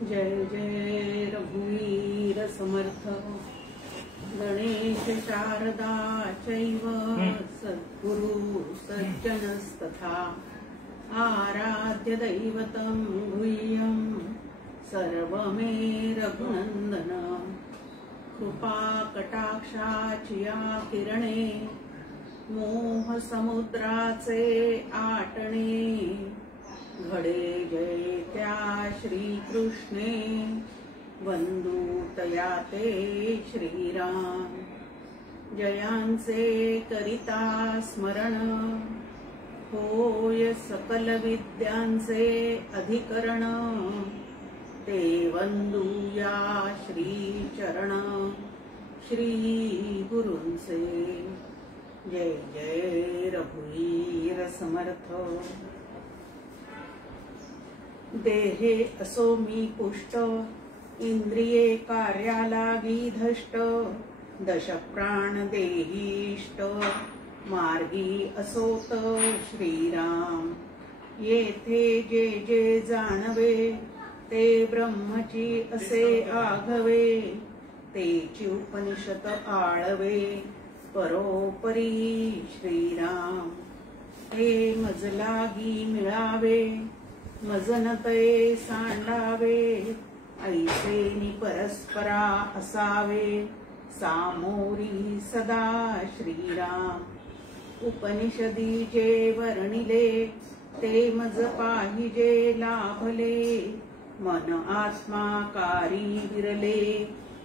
जय जय रघुवीर समर्थ गणेश शारदा चैव सद्गुरु सज्जनस्तथा आराध्य दैवतं गुह्यं सर्वमे रघुनंदन कृपा कटाक्षाची या किरणे मोह समुद्राचे आटणे घडे जय त्या श्रीकृष्णे वंदू तया ते श्रीराम जयांचे करिता स्मरण होय सकल विद्यांचे अधिकरण ते वंदूया श्री चरण श्री गुरूंचे जय जय रघुवीर समर्थ देहे असो मी पुष्ट इंद्रिये कार्यालागी धष्ट दश प्राण देहीष्ट मार्गी असोत श्रीराम येथे जे जे जाणवे ते ब्रह्मची असे आघवे तेची उपनिषद आळवे परोपरी श्रीराम हे मजलागी मिळावे मजनतये सांडावे ऐसे परस्परा असावे सामोरी सदा श्रीराम उपनिषदी जे वर्णिले ते मज पाहिजे लाभले मन आत्मा कारी विरले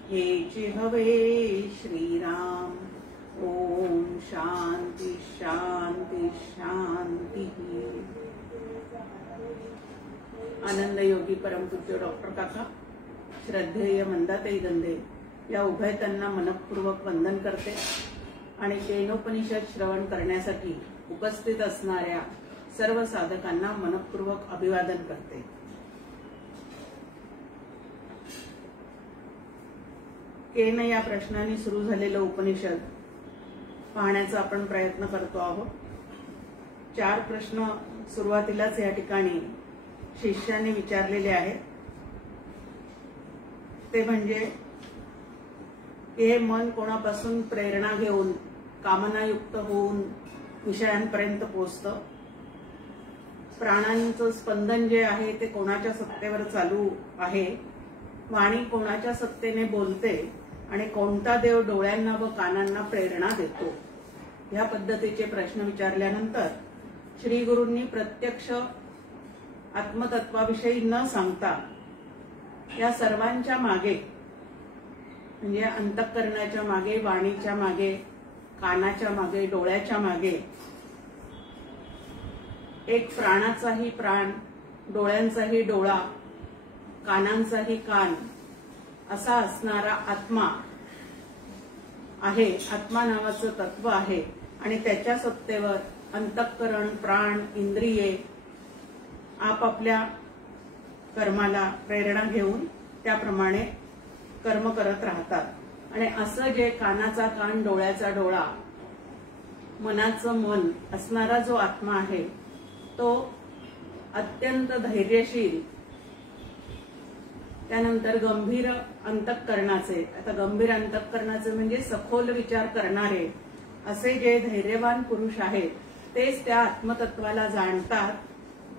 हेचे हवे श्रीराम ओम शांती शांती शांती। आनंद योगी परमपूज्य डॉक्टर काका श्रद्धेय मंदाताई गंधे या उभयतांना मनपूर्वक वंदन करते आणि केनोपनिषद श्रवण करण्यासाठी उपस्थित असणाऱ्या सर्व साधकांना मनपूर्वक अभिवादन करते। केन या प्रश्नाने सुरू झालेलं उपनिषद पाहण्याचा आपण प्रयत्न करतो आहोत। 4 प्रश्न सुरुवातीलाच या ठिकाणी शिष्याने विचारलेले आहेत। ते म्हणजे हे मन कोणापासून प्रेरणा घेऊन कामनायुक्त होऊन विषयांपर्यंत पोहोचतं, प्राणांचं स्पंदन जे आहे ते कोणाच्या सत्तेवर चालू आहे, वाणी कोणाच्या सत्तेने बोलते आणि कोणता देव डोळ्यांना व कानांना प्रेरणा देतो, ह्या पद्धतीचे प्रश्न विचारल्यानंतर श्री गुरूंनी प्रत्यक्ष आत्मतत्वाविषयी न सांगता या सर्वांच्या मागे म्हणजे अंतःकरणाच्या मागे, वाणीच्या मागे, कानाच्या मागे, डोळ्याच्या मागे एक प्राणाचाही प्राण, डोळ्यांचाही डोळा, कानांचाही कान असा असणारा आत्मा आहे, आत्मा नावाचं तत्व आहे आणि त्याच्या सत्तेवर अंतःकरण, प्राण, इंद्रिये आपापल्या कर्माला प्रेरणा घेऊन त्याप्रमाणे कर्म करत राहतात। आणि असं जे कानाचा कान, डोळ्याचा डोळा, मनाचं मन असणारा जो आत्मा आहे तो अत्यंत धैर्यशील, त्यानंतर गंभीर अंतःकरणाचे, आता गंभीर अंतःकरणाचे म्हणजे सखोल विचार करणारे असे जे धैर्यवान पुरुष आहेत तेच त्या आत्मतत्वाला जाणतात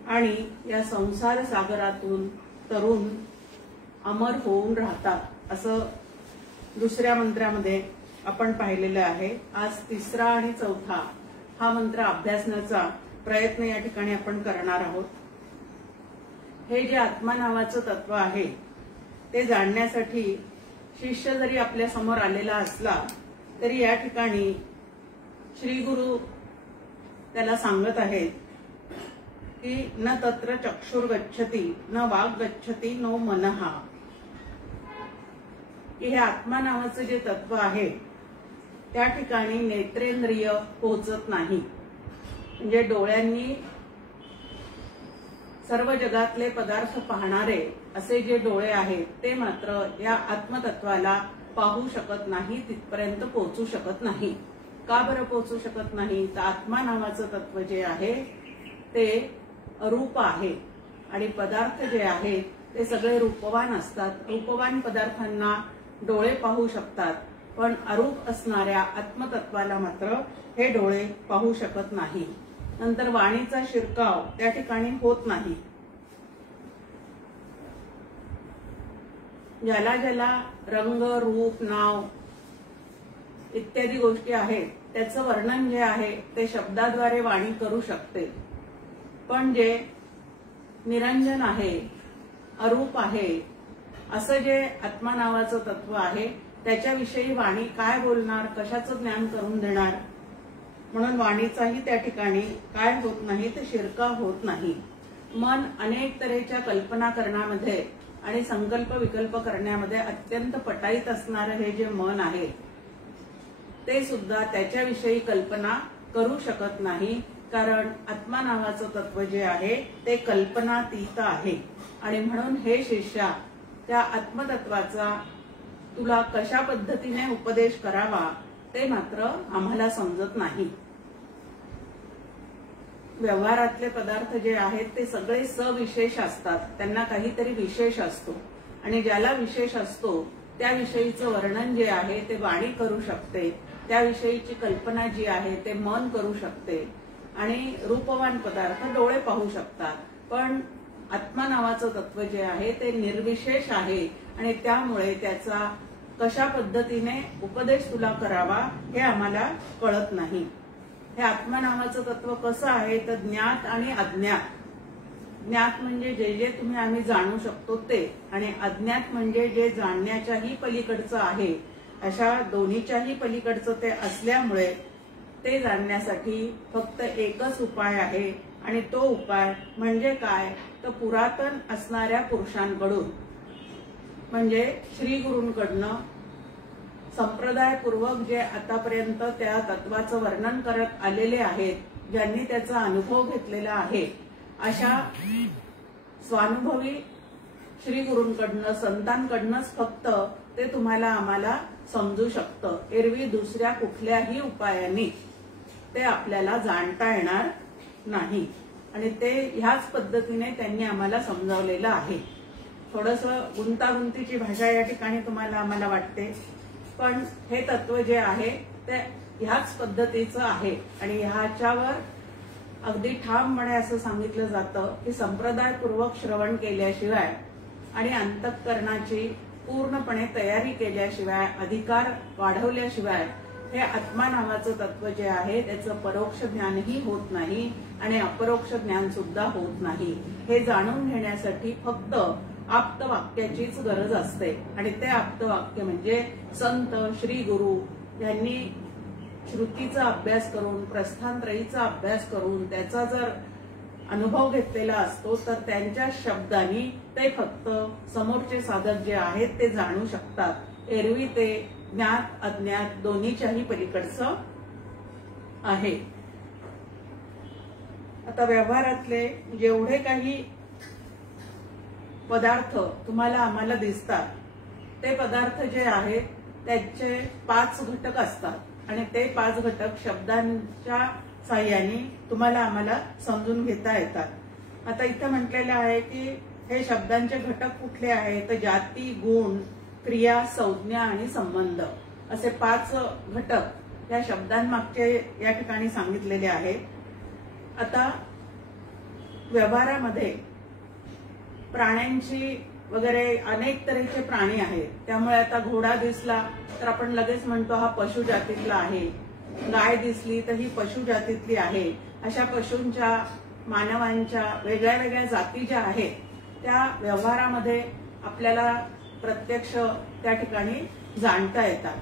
आणि या संसार सागरातून तरुण अमर होऊन राहतात असं दुसऱ्या मंत्रामध्ये आपण पाहिलेलं आहे। आज 3रा आणि 4था हा मंत्र अभ्यासण्याचा प्रयत्न या ठिकाणी आपण करणार आहोत। हे जे आत्मा नावाचं तत्व आहे ते जाणण्यासाठी शिष्य जरी आपल्या समोर आलेला असला तरी या ठिकाणी श्री गुरु त्याला सांगत आहेत की न तत्र चक्षुर गच्छति न वाग गच्छति नो मनहा, की हे आत्मा नावाचं जे तत्व आहे त्या ठिकाणी नेत्रेंद्रिय पोहोचत नाही, म्हणजे डोळ्यांनी सर्व जगातले पदार्थ पाहणारे असे जे डोळे आहेत ते मात्र या आत्मतत्वाला पाहू शकत नाही, तिथपर्यंत पोहोचू शकत नाही। का बरं पोहोचू शकत नाही? तर आत्मा नावाचं तत्व जे आहे ते अरूप आहे आणि पदार्थ जे आहे ते सगळे रूपवान असतात। रूपवान पदार्थांना डोळे पाहू शकतात, पण अरूप असणाऱ्या आत्मतत्वाला मात्र हे डोळे पाहू शकत नाही। नंतर वाणीचा शिरकाव त्या ठिकाणी होत नाही। ज्याला ज्याला रंग, रूप, नाव इत्यादी गोष्टी आहेत त्याचं वर्णन जे आहे ते शब्दाद्वारे वाणी करू शकते, पण जे निरंजन आहे, अरूप आहे, असं जे आत्मा नावाचं तत्व आहे त्याच्याविषयी वाणी काय बोलणार, कशाचं ज्ञान करून देणार। म्हणून वाणीचाही त्या ठिकाणी काय होत नाही, तर शिरकाव होत नाही। मन अनेक तऱ्हेच्या कल्पना करण्यामध्ये आणि संकल्प विकल्प करण्यामध्ये अत्यंत पटाईत असणारं हे जे मन आहे ते सुद्धा त्याच्याविषयी कल्पना करू शकत नाही, कारण आत्मा नावाचं तत्व जे आहे ते कल्पनातीत आहे। आणि म्हणून हे शिष्या, त्या आत्मतत्वाचा तुला कशा पद्धतीने उपदेश करावा ते मात्र आम्हाला समजत नाही। व्यवहारातले पदार्थ जे आहेत ते सगळे सविशेष असतात, त्यांना काहीतरी विशेष असतो, आणि ज्याला विशेष असतो त्याविषयीचं वर्णन जे आहे ते वाणी करू शकते, त्याविषयीची कल्पना जी आहे ते मन करू शकते, आणि रूपवान पदार्थ डोळे पाहू शकतात। पण आत्मा नावाचं तत्व जे आहे ते निर्विशेष आहे, आणि त्यामुळे त्याचा कशा पद्धतीने उपदेश तुला करावा हे आम्हाला कळत नाही। हे आत्मा नावाचं तत्व कसं आहे तर ज्ञात आणि अज्ञात। ज्ञात म्हणजे जे जे तुम्ही आम्ही जाणू शकतो ते, आणि अज्ञात म्हणजे जे जाणण्याच्याही पलीकडचं आहे, अशा दोन्हीच्याही पलीकडचं ते असल्यामुळे ते जाणण्यासाठी फक्त एकच उपाय आहे, आणि तो उपाय म्हणजे काय तर पुरातन असणाऱ्या पुरुषांकडून म्हणजे श्री गुरूंकडनं संप्रदायपूर्वक जे आतापर्यंत त्या तत्वाचं वर्णन करत आलेले आहेत, ज्यांनी त्याचा अनुभव घेतलेला आहे, अशा स्वानुभवी श्री गुरूंकडनं संतांकडनंच फक्त ते तुम्हाला आम्हाला समजू शकतं। एरवी दुसऱ्या कुठल्याही उपायाने ते आपल्याला जाणता येणार नाही, आणि ते ह्याच पद्धतीने त्यांनी आम्हाला समजावलेलं आहे। थोडंसं गुंतागुंतीची भाषा या ठिकाणी तुम्हाला आम्हाला वाटते, पण हे तत्व जे आहे ते ह्याच पद्धतीचं आहे, आणि ह्याच्यावर अगदी ठामपणे असं सांगितलं जातं की संप्रदायपूर्वक श्रवण केल्याशिवाय आणि अंतःकरणाची पूर्णपणे तयारी केल्याशिवाय, अधिकार वाढवल्याशिवाय हे आत्मा नावाचं तत्व जे आहे त्याचं परोक्ष ज्ञानही होत नाही, आणि अपरोक्ष ज्ञान सुद्धा होत नाही। हे जाणून घेण्यासाठी फक्त आप्तवाक्याचीच गरज असते, आणि ते आप्तवाक्य म्हणजे संत श्री गुरु यांनी श्रुतीचा अभ्यास करून, प्रस्थानत्रयीचा अभ्यास करून त्याचा जर अनुभव घेतलेला असतो तर त्यांच्या शब्दांनी ते फक्त समोरचे साधक जे आहेत ते जाणू शकतात। एरवी ते ज्ञात अज्ञात दोन्हीच्याही पलीकडचं आहे। आता व्यवहारातले जेवढे काही पदार्थ तुम्हाला आम्हाला दिसतात ते पदार्थ जे आहेत त्याचे 5 घटक असतात, आणि ते 5 घटक शब्दांच्या साह्याने तुम्हाला आम्हाला समजून घेता येतात। आता इथं म्हटलेलं आहे की हे शब्दांचे घटक कुठले आहेत तर जाती, गुण, क्रिया, संज्ञा आणि संबंध असे 5 घटक या शब्दांमागचे या ठिकाणी सांगितलेले आहेत। आता व्यवहारामध्ये प्राण्यांची वगैरे अनेक तऱ्हेचे प्राणी आहेत, त्यामुळे आता घोडा दिसला तर आपण लगेच म्हणतो हा पशु जातीतला आहे, गाय दिसली तर ही पशु जातीतली आहे। अशा पशूंच्या, मानवांच्या वेगळ्या वेगळ्या जाती ज्या आहेत त्या व्यवहारामध्ये आपल्याला प्रत्यक्ष त्या ठिकाणी जाणता येतात,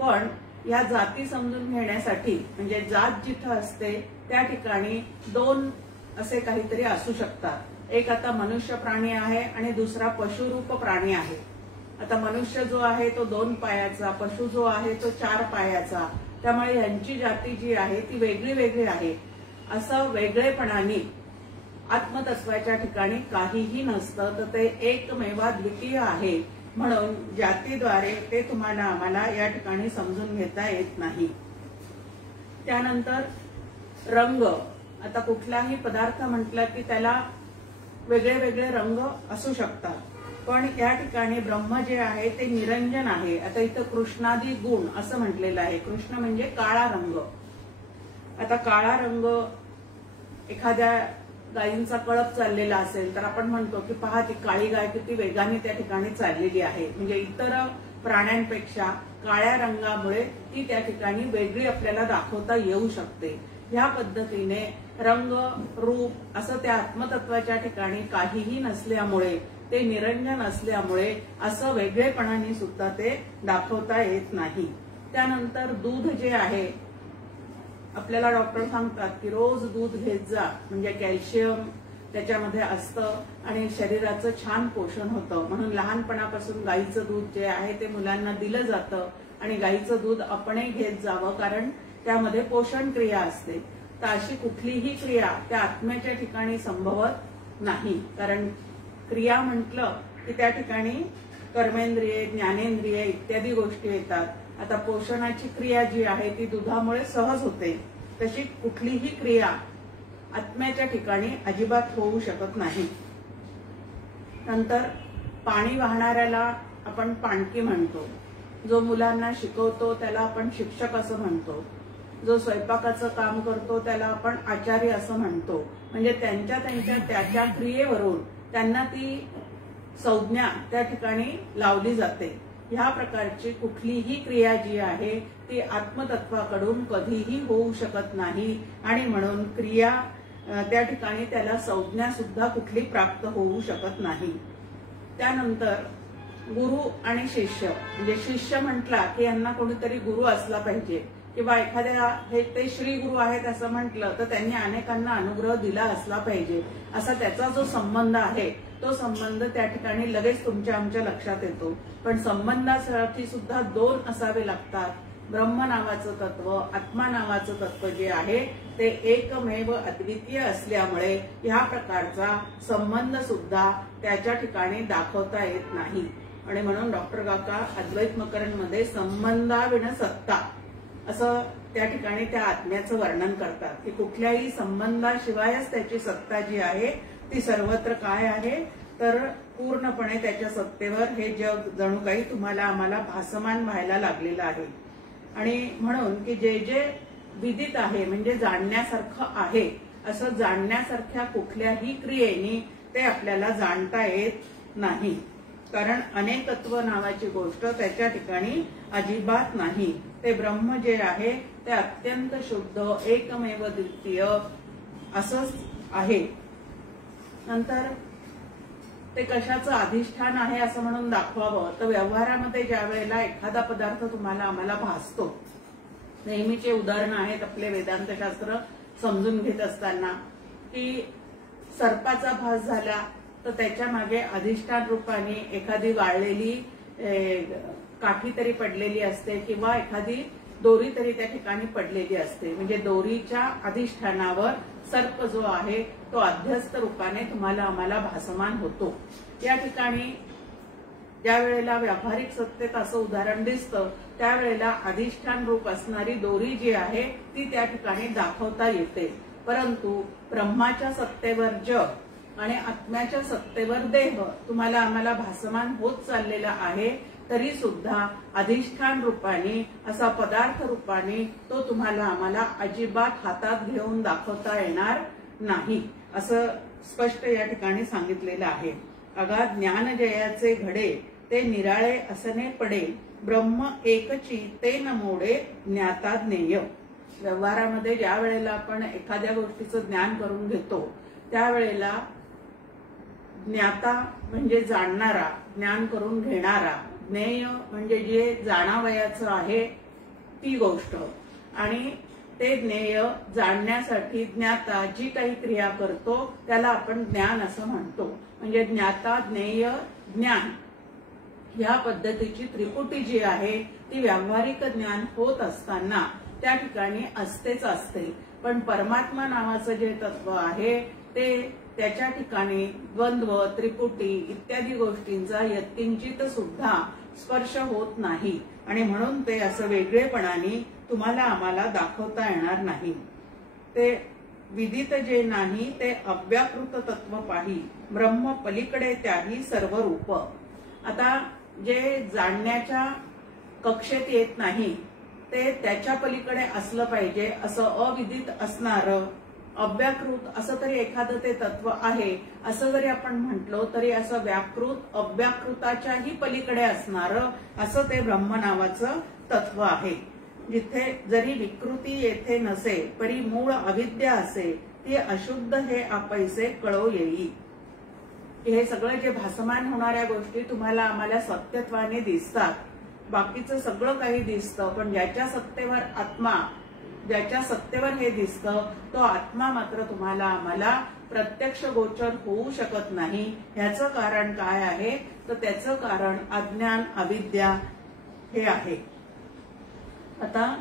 पण या जाती समजून घेण्यासाठी म्हणजे जात जिथं असते त्या ठिकाणी 2 असे काहीतरी असू शकतात। एक आता मनुष्य प्राणी आहे आणि दुसरा पशुरूप प्राणी आहे। आता मनुष्य जो आहे तो 2 पायाचा, पशु जो आहे तो 4 पायाचा, त्यामुळे यांची जाती जी आहे ती वेगळी वेगळी आहे। असं वेगळेपणाने आत्मतत्वाच्या ठिकाणी काहीही नसतं, तर ते एकमेवाद्वितीय आहे, म्हणून जातीद्वारे ते तुम्हाला आम्हाला या ठिकाणी समजून घेता येत नाही। त्यानंतर रंग, आता कुठलाही पदार्थ म्हटलं की त्याला वेगळे वेगळे रंग असू शकतात। पण या ठिकाणी ब्रह्म जे आहे ते निरंजन आहे. आता इथं कृष्णादी गुण असं म्हटलेलं आहे. कृष्ण म्हणजे काळा रंग. आता काळा रंग एखाद्या गायींचा कळप चाललेला असेल तर आपण म्हणतो की पहा ती काळी गाय किती वेगाने त्या ठिकाणी चाललेली आहे. म्हणजे इतर प्राण्यांपेक्षा काळ्या रंगामुळे ती त्या ठिकाणी वेगळी आपल्याला दाखवता येऊ शकते. ह्या पद्धतीने रंग रूप असं त्या आत्मतत्वाच्या ठिकाणी काहीही नसल्यामुळे, ते निरंजन असल्यामुळे असं वेगळेपणाने सुद्धा ते दाखवता येत नाही. त्यानंतर दूध जे आहे, आपल्याला डॉक्टर सांगतात की रोज दूध घेत जा, म्हणजे कॅल्शियम त्याच्यामध्ये असतं आणि शरीराचं छान पोषण होतं. म्हणून लहानपणापासून गाईचं दूध जे आहे ते मुलांना दिलं जातं आणि गाईचं दूध आपणही घेत जावं, कारण त्यामध्ये पोषण क्रिया असते. तर अशी कुठलीही क्रिया त्या आत्म्याच्या ठिकाणी संभवत नाही, कारण क्रिया म्हटलं की त्या ठिकाणी कर्मेंद्रिये, ज्ञानेंद्रिये इत्यादी गोष्टी येतात. आता पोषणाची क्रिया जी आहे ती दुधामुळे सहज होते, तशी कुठलीही क्रिया आत्म्याच्या ठिकाणी अजिबात होऊ शकत नाही. नंतर पाणी वाहणाऱ्याला आपण पाणकी म्हणतो. जो मुलांना शिकवतो त्याला आपण शिक्षक असं म्हणतो. जो स्वयंपाकाचं काम करतो त्याला आपण आचार्य असं म्हणतो. म्हणजे त्याच्या क्रियेवरून त्यांना ती संज्ञा त्या ठिकाणी लावली जाते. ह्या प्रकारची कुठलीही क्रिया जी आहे ती आत्मतत्वाकडून कधीही होऊ शकत नाही आणि म्हणून क्रिया त्या ठिकाणी त्याला संज्ञा सुद्धा कुठली प्राप्त होऊ शकत नाही. त्यानंतर गुरु आणि शिष्य, म्हणजे शिष्य म्हटला की यांना कोणीतरी गुरु असला पाहिजे किंवा एखाद्या हे ते श्री गुरु आहेत असं म्हटलं तर त्यांनी अनेकांना अनुग्रह दिला असला पाहिजे, असा त्याचा जो संबंध आहे तो संबंध त्या ठिकाणी लगेच तुमच्या आमच्या लक्षात येतो. पण संबंधासाठी सुद्धा दोन असावे लागतात. ब्रह्म नावाचं तत्व, आत्मा नावाचं तत्व जे आहे ते एकमेव अद्वितीय असल्यामुळे ह्या प्रकारचा संबंध सुद्धा त्याच्या ठिकाणी दाखवता येत नाही. आणि म्हणून डॉक्टर काका अद्वैत मकरंदमध्ये संबंधाविण सत्ता असं त्या ठिकाणी त्या आत्म्याचं वर्णन करतात की कुठल्याही संबंधाशिवायच त्याची सत्ता जी आहे ती सर्वत्र काय आहे तर पूर्णपणे त्याच्या सत्तेवर हे जग जणू काही तुम्हाला आम्हाला भासमान व्हायला लागलेलं आहे. आणि म्हणून की जे जे विदित आहे म्हणजे जाणण्यासारखं आहे असं जाणण्यासारख्या कुठल्याही क्रियेने ते आपल्याला जाणता येत नाही, कारण अनेकत्व नावाची गोष्ट त्याच्या ठिकाणी अजिबात नाही. ते ब्रह्म जे आहे ते अत्यंत शुद्ध एकमेव द्वितीय असंच आहे. नंतर ते कशाचं अधिष्ठान आहे असं म्हणून दाखवावं तर व्यवहारामध्ये ज्या वेळेला एखादा पदार्थ तुम्हाला आम्हाला भासतो, नेहमीचे उदाहरण आहेत आपले वेदांतशास्त्र समजून घेत असताना की सर्पाचा भास झाला तर त्याच्या मागे अधिष्ठान रूपाने एखादी वाळलेली काठी तरी पडलेली असते किंवा एखादी दोरी तरी त्या ठिकाणी पडलेली असते. म्हणजे दोरीच्या अधिष्ठानावर सर्प जो आहे तो अध्यस्त रूपाने तुम्हाला आम्हाला भासमान होतो. या ठिकाणी ज्या वेळेला व्यावहारिक सत्तेत असं उदाहरण दिसतं त्यावेळेला अधिष्ठान रूप असणारी दोरी जी आहे ती त्या ठिकाणी दाखवता येते. परंतु ब्रह्माच्या सत्तेवर जग आणि आत्म्याच्या सत्तेवर देह तुम्हाला आम्हाला भासमान होत चाललेला आहे, तरी सुद्धा अधिष्ठान रूपाने असा पदार्थ रूपाने तो तुम्हाला आम्हाला अजिबात हातात घेऊन दाखवता येणार नाही असं स्पष्ट या ठिकाणी सांगितलेलं आहे. अगाध ज्ञानजयाचे घडे ते निराळे असने पडे, ब्रह्म एकची ते न मोडे ज्ञाता ज्ञेय. व्यवहारामध्ये ज्या वेळेला आपण एखाद्या गोष्टीचं ज्ञान करून घेतो त्यावेळेला ज्ञाता म्हणजे जाणणारा, ज्ञान करून घेणारा, ज्ञेय म्हणजे जे जाणावयाचं आहे ती गोष्ट, आणि ते ज्ञेय जाणण्यासाठी ज्ञाता जी काही क्रिया करतो त्याला आपण ज्ञान असं म्हणतो. म्हणजे ज्ञाता ज्ञेय ज्ञान या पद्धतीची त्रिपुटी जी आहे ती व्यावहारिक ज्ञान होत असताना त्या ठिकाणी असतेच असते. पण परमात्मा नावाचं जे तत्व आहे ते त्याच्या ठिकाणी द्वंद्व, त्रिपुटी इत्यादी गोष्टींचा यत्किंचित सुद्धा स्पर्श होत नाही आणि म्हणून ते असं वेगळेपणाने तुम्हाला आम्हाला दाखवता येणार नाही. ते विदित जे नाही ते अव्याकृत तत्व पाही, ब्रह्म पलीकडे त्याही सर्व रूप. आता जे जाणण्याच्या कक्षेत येत नाही ते त्याच्या पलीकडे असलं पाहिजे, असं अविदित असणारं अव्याकृत असं तरी एखादं ते तत्व आहे असं जरी आपण म्हटलो तरी असं व्याकृत अव्याकृताच्याही पलीकडे असणारं असं ते ब्रह्म नावाचं तत्व आहे. जिथे जरी विकृती येथे नसे परी मूळ अविद्या असे, ती अशुद्ध हे आपैसे कळो येई. हे सगळं जे भासमान होणाऱ्या गोष्टी तुम्हाला आम्हाला सत्यत्वाने दिसतात, बाकीचं सगळं काही दिसतं, पण ज्याच्या सत्तेवर आत्मा ज्याच्या सत्तेवर हे दिसतं तो आत्मा मात्र तुम्हाला आम्हाला प्रत्यक्ष गोचर होऊ शकत नाही. ह्याचं कारण काय आहे तर त्याचं कारण अज्ञान अविद्या हे आहे. आता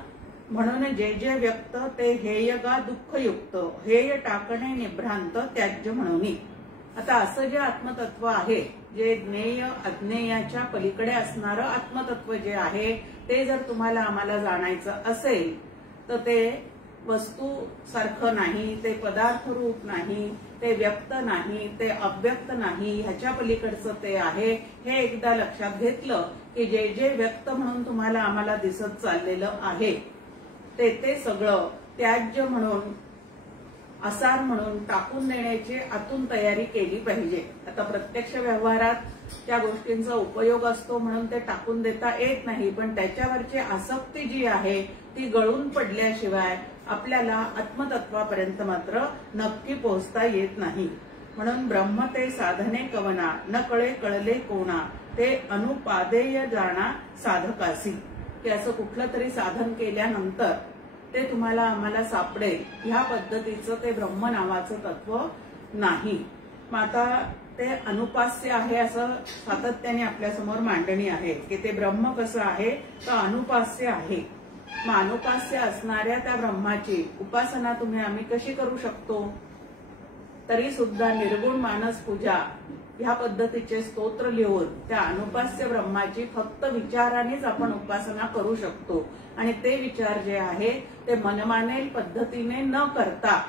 म्हणून जे जे व्यक्त ते हेयगा दुःखयुक्त, हेय टाकणे निभ्रांत त्याज्य म्हणून. आता असं जे आत्मतत्व आहे, जे ज्ञेय अज्ञेयाच्या पलीकडे असणारं आत्मतत्व जे आहे ते जर तुम्हाला आम्हाला जाणायचं असेल तर ते वस्तू सारखं नाही, ते पदार्थ रूप नाही, ते व्यक्त नाही, ते अव्यक्त नाही, ह्याच्या पलीकडचं ते आहे. हे एकदा लक्षात घेतलं की जे जे व्यक्त म्हणून तुम्हाला आम्हाला दिसत चाललेलं आहे ते सगळं त्याज्य म्हणून आसार म्हणून टाकून देण्याची आतून तयारी केली पाहिजे. आता प्रत्यक्ष व्यवहारात त्या गोष्टींचा उपयोग असतो म्हणून ते टाकून देता येत नाही, पण त्याच्यावरची आसक्ती जी आहे ती गळून पडल्याशिवाय आपल्याला आत्मतत्वापर्यंत मात्र नक्की पोहोचता येत नाही. म्हणून ब्रह्म ते साधने कवना, न कळे कळले कोणा, ते अनुपादेय जाणा साधकासी. की असं कुठलं तरी साधन केल्यानंतर ते तुम्हाला आम्हाला सापडेल ह्या पद्धतीचं ते ब्रह्म नावाचं तत्व नाही. मग आता ते अनुपास्य आहे असं सातत्याने आपल्यासमोर मांडणी आहे की ते ब्रह्म कसं आहे तर अनुपास्य आहे. मग अनुपास्य असणाऱ्या त्या ब्रह्माची उपासना आम्ही कशी करू शकतो? तरी सुद्धा निर्गुण मानस पूजा ह्या पद्धतीचे स्तोत्र लिहून त्या अनुपास्य ब्रह्माची फक्त विचारानेच आपण उपासना करू शकतो. आणि ते विचार जे आहे ते मनमानेल पद्धतीने न करता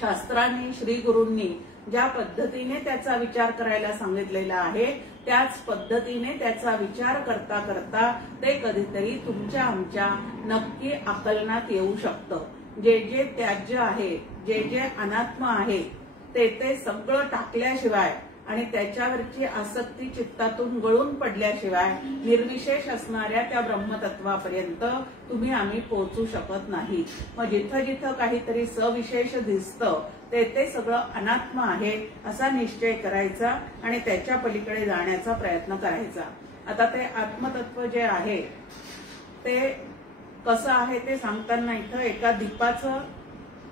शास्त्रांनी श्रीगुरूंनी ज्या पद्धतीने त्याचा विचार करायला सांगितलेला आहे त्याच पद्धतीने त्याचा विचार करता करता ते कधीतरी तुमच्या आमच्या नक्की आकलनात येऊ शकतं. जे जे त्याज्य आहे, जे जे अनात्म आहे ते सगळं टाकल्याशिवाय आणि त्याच्यावरची आसक्ती चित्तातून गळून पडल्याशिवाय निर्विशेष असणाऱ्या त्या ब्रह्मतत्वापर्यंत आम्ही पोहोचू शकत नाही. मग जिथं जिथं काहीतरी सविशेष दिसतं ते सगळं अनात्म आहे असा निश्चय करायचा आणि त्याच्या पलीकडे जाण्याचा प्रयत्न करायचा. आता ते आत्मतत्व जे आहे ते कसं आहे ते सांगताना इथं एका दीपाचं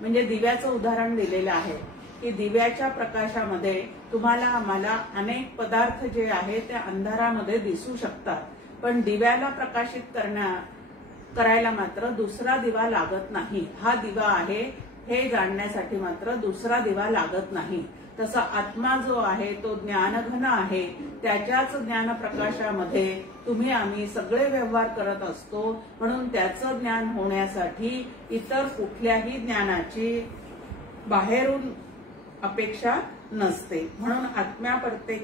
म्हणजे दिव्याचं उदाहरण दिलेलं आहे की दिव्याच्या प्रकाशामध्ये तुम्हाला आम्हाला अनेक पदार्थ जे आहे ते अंधारामध्ये दिसू शकतात, पण दिव्याला प्रकाशित करायला मात्र दुसरा दिवा लागत नाही. हा दिवा आहे हे जाणण्यासाठी मात्र दुसरा दिवा लागत नाही. तसा आत्मा जो आहे तो ज्ञानघन आहे, त्याच्याच ज्ञान प्रकाशामध्ये आम्ही सगळे व्यवहार करत असतो. म्हणून त्याचं ज्ञान होण्यासाठी इतर कुठल्याही ज्ञानाची बाहेरून अपेक्षा नसते. म्हणून आत्म्यापरते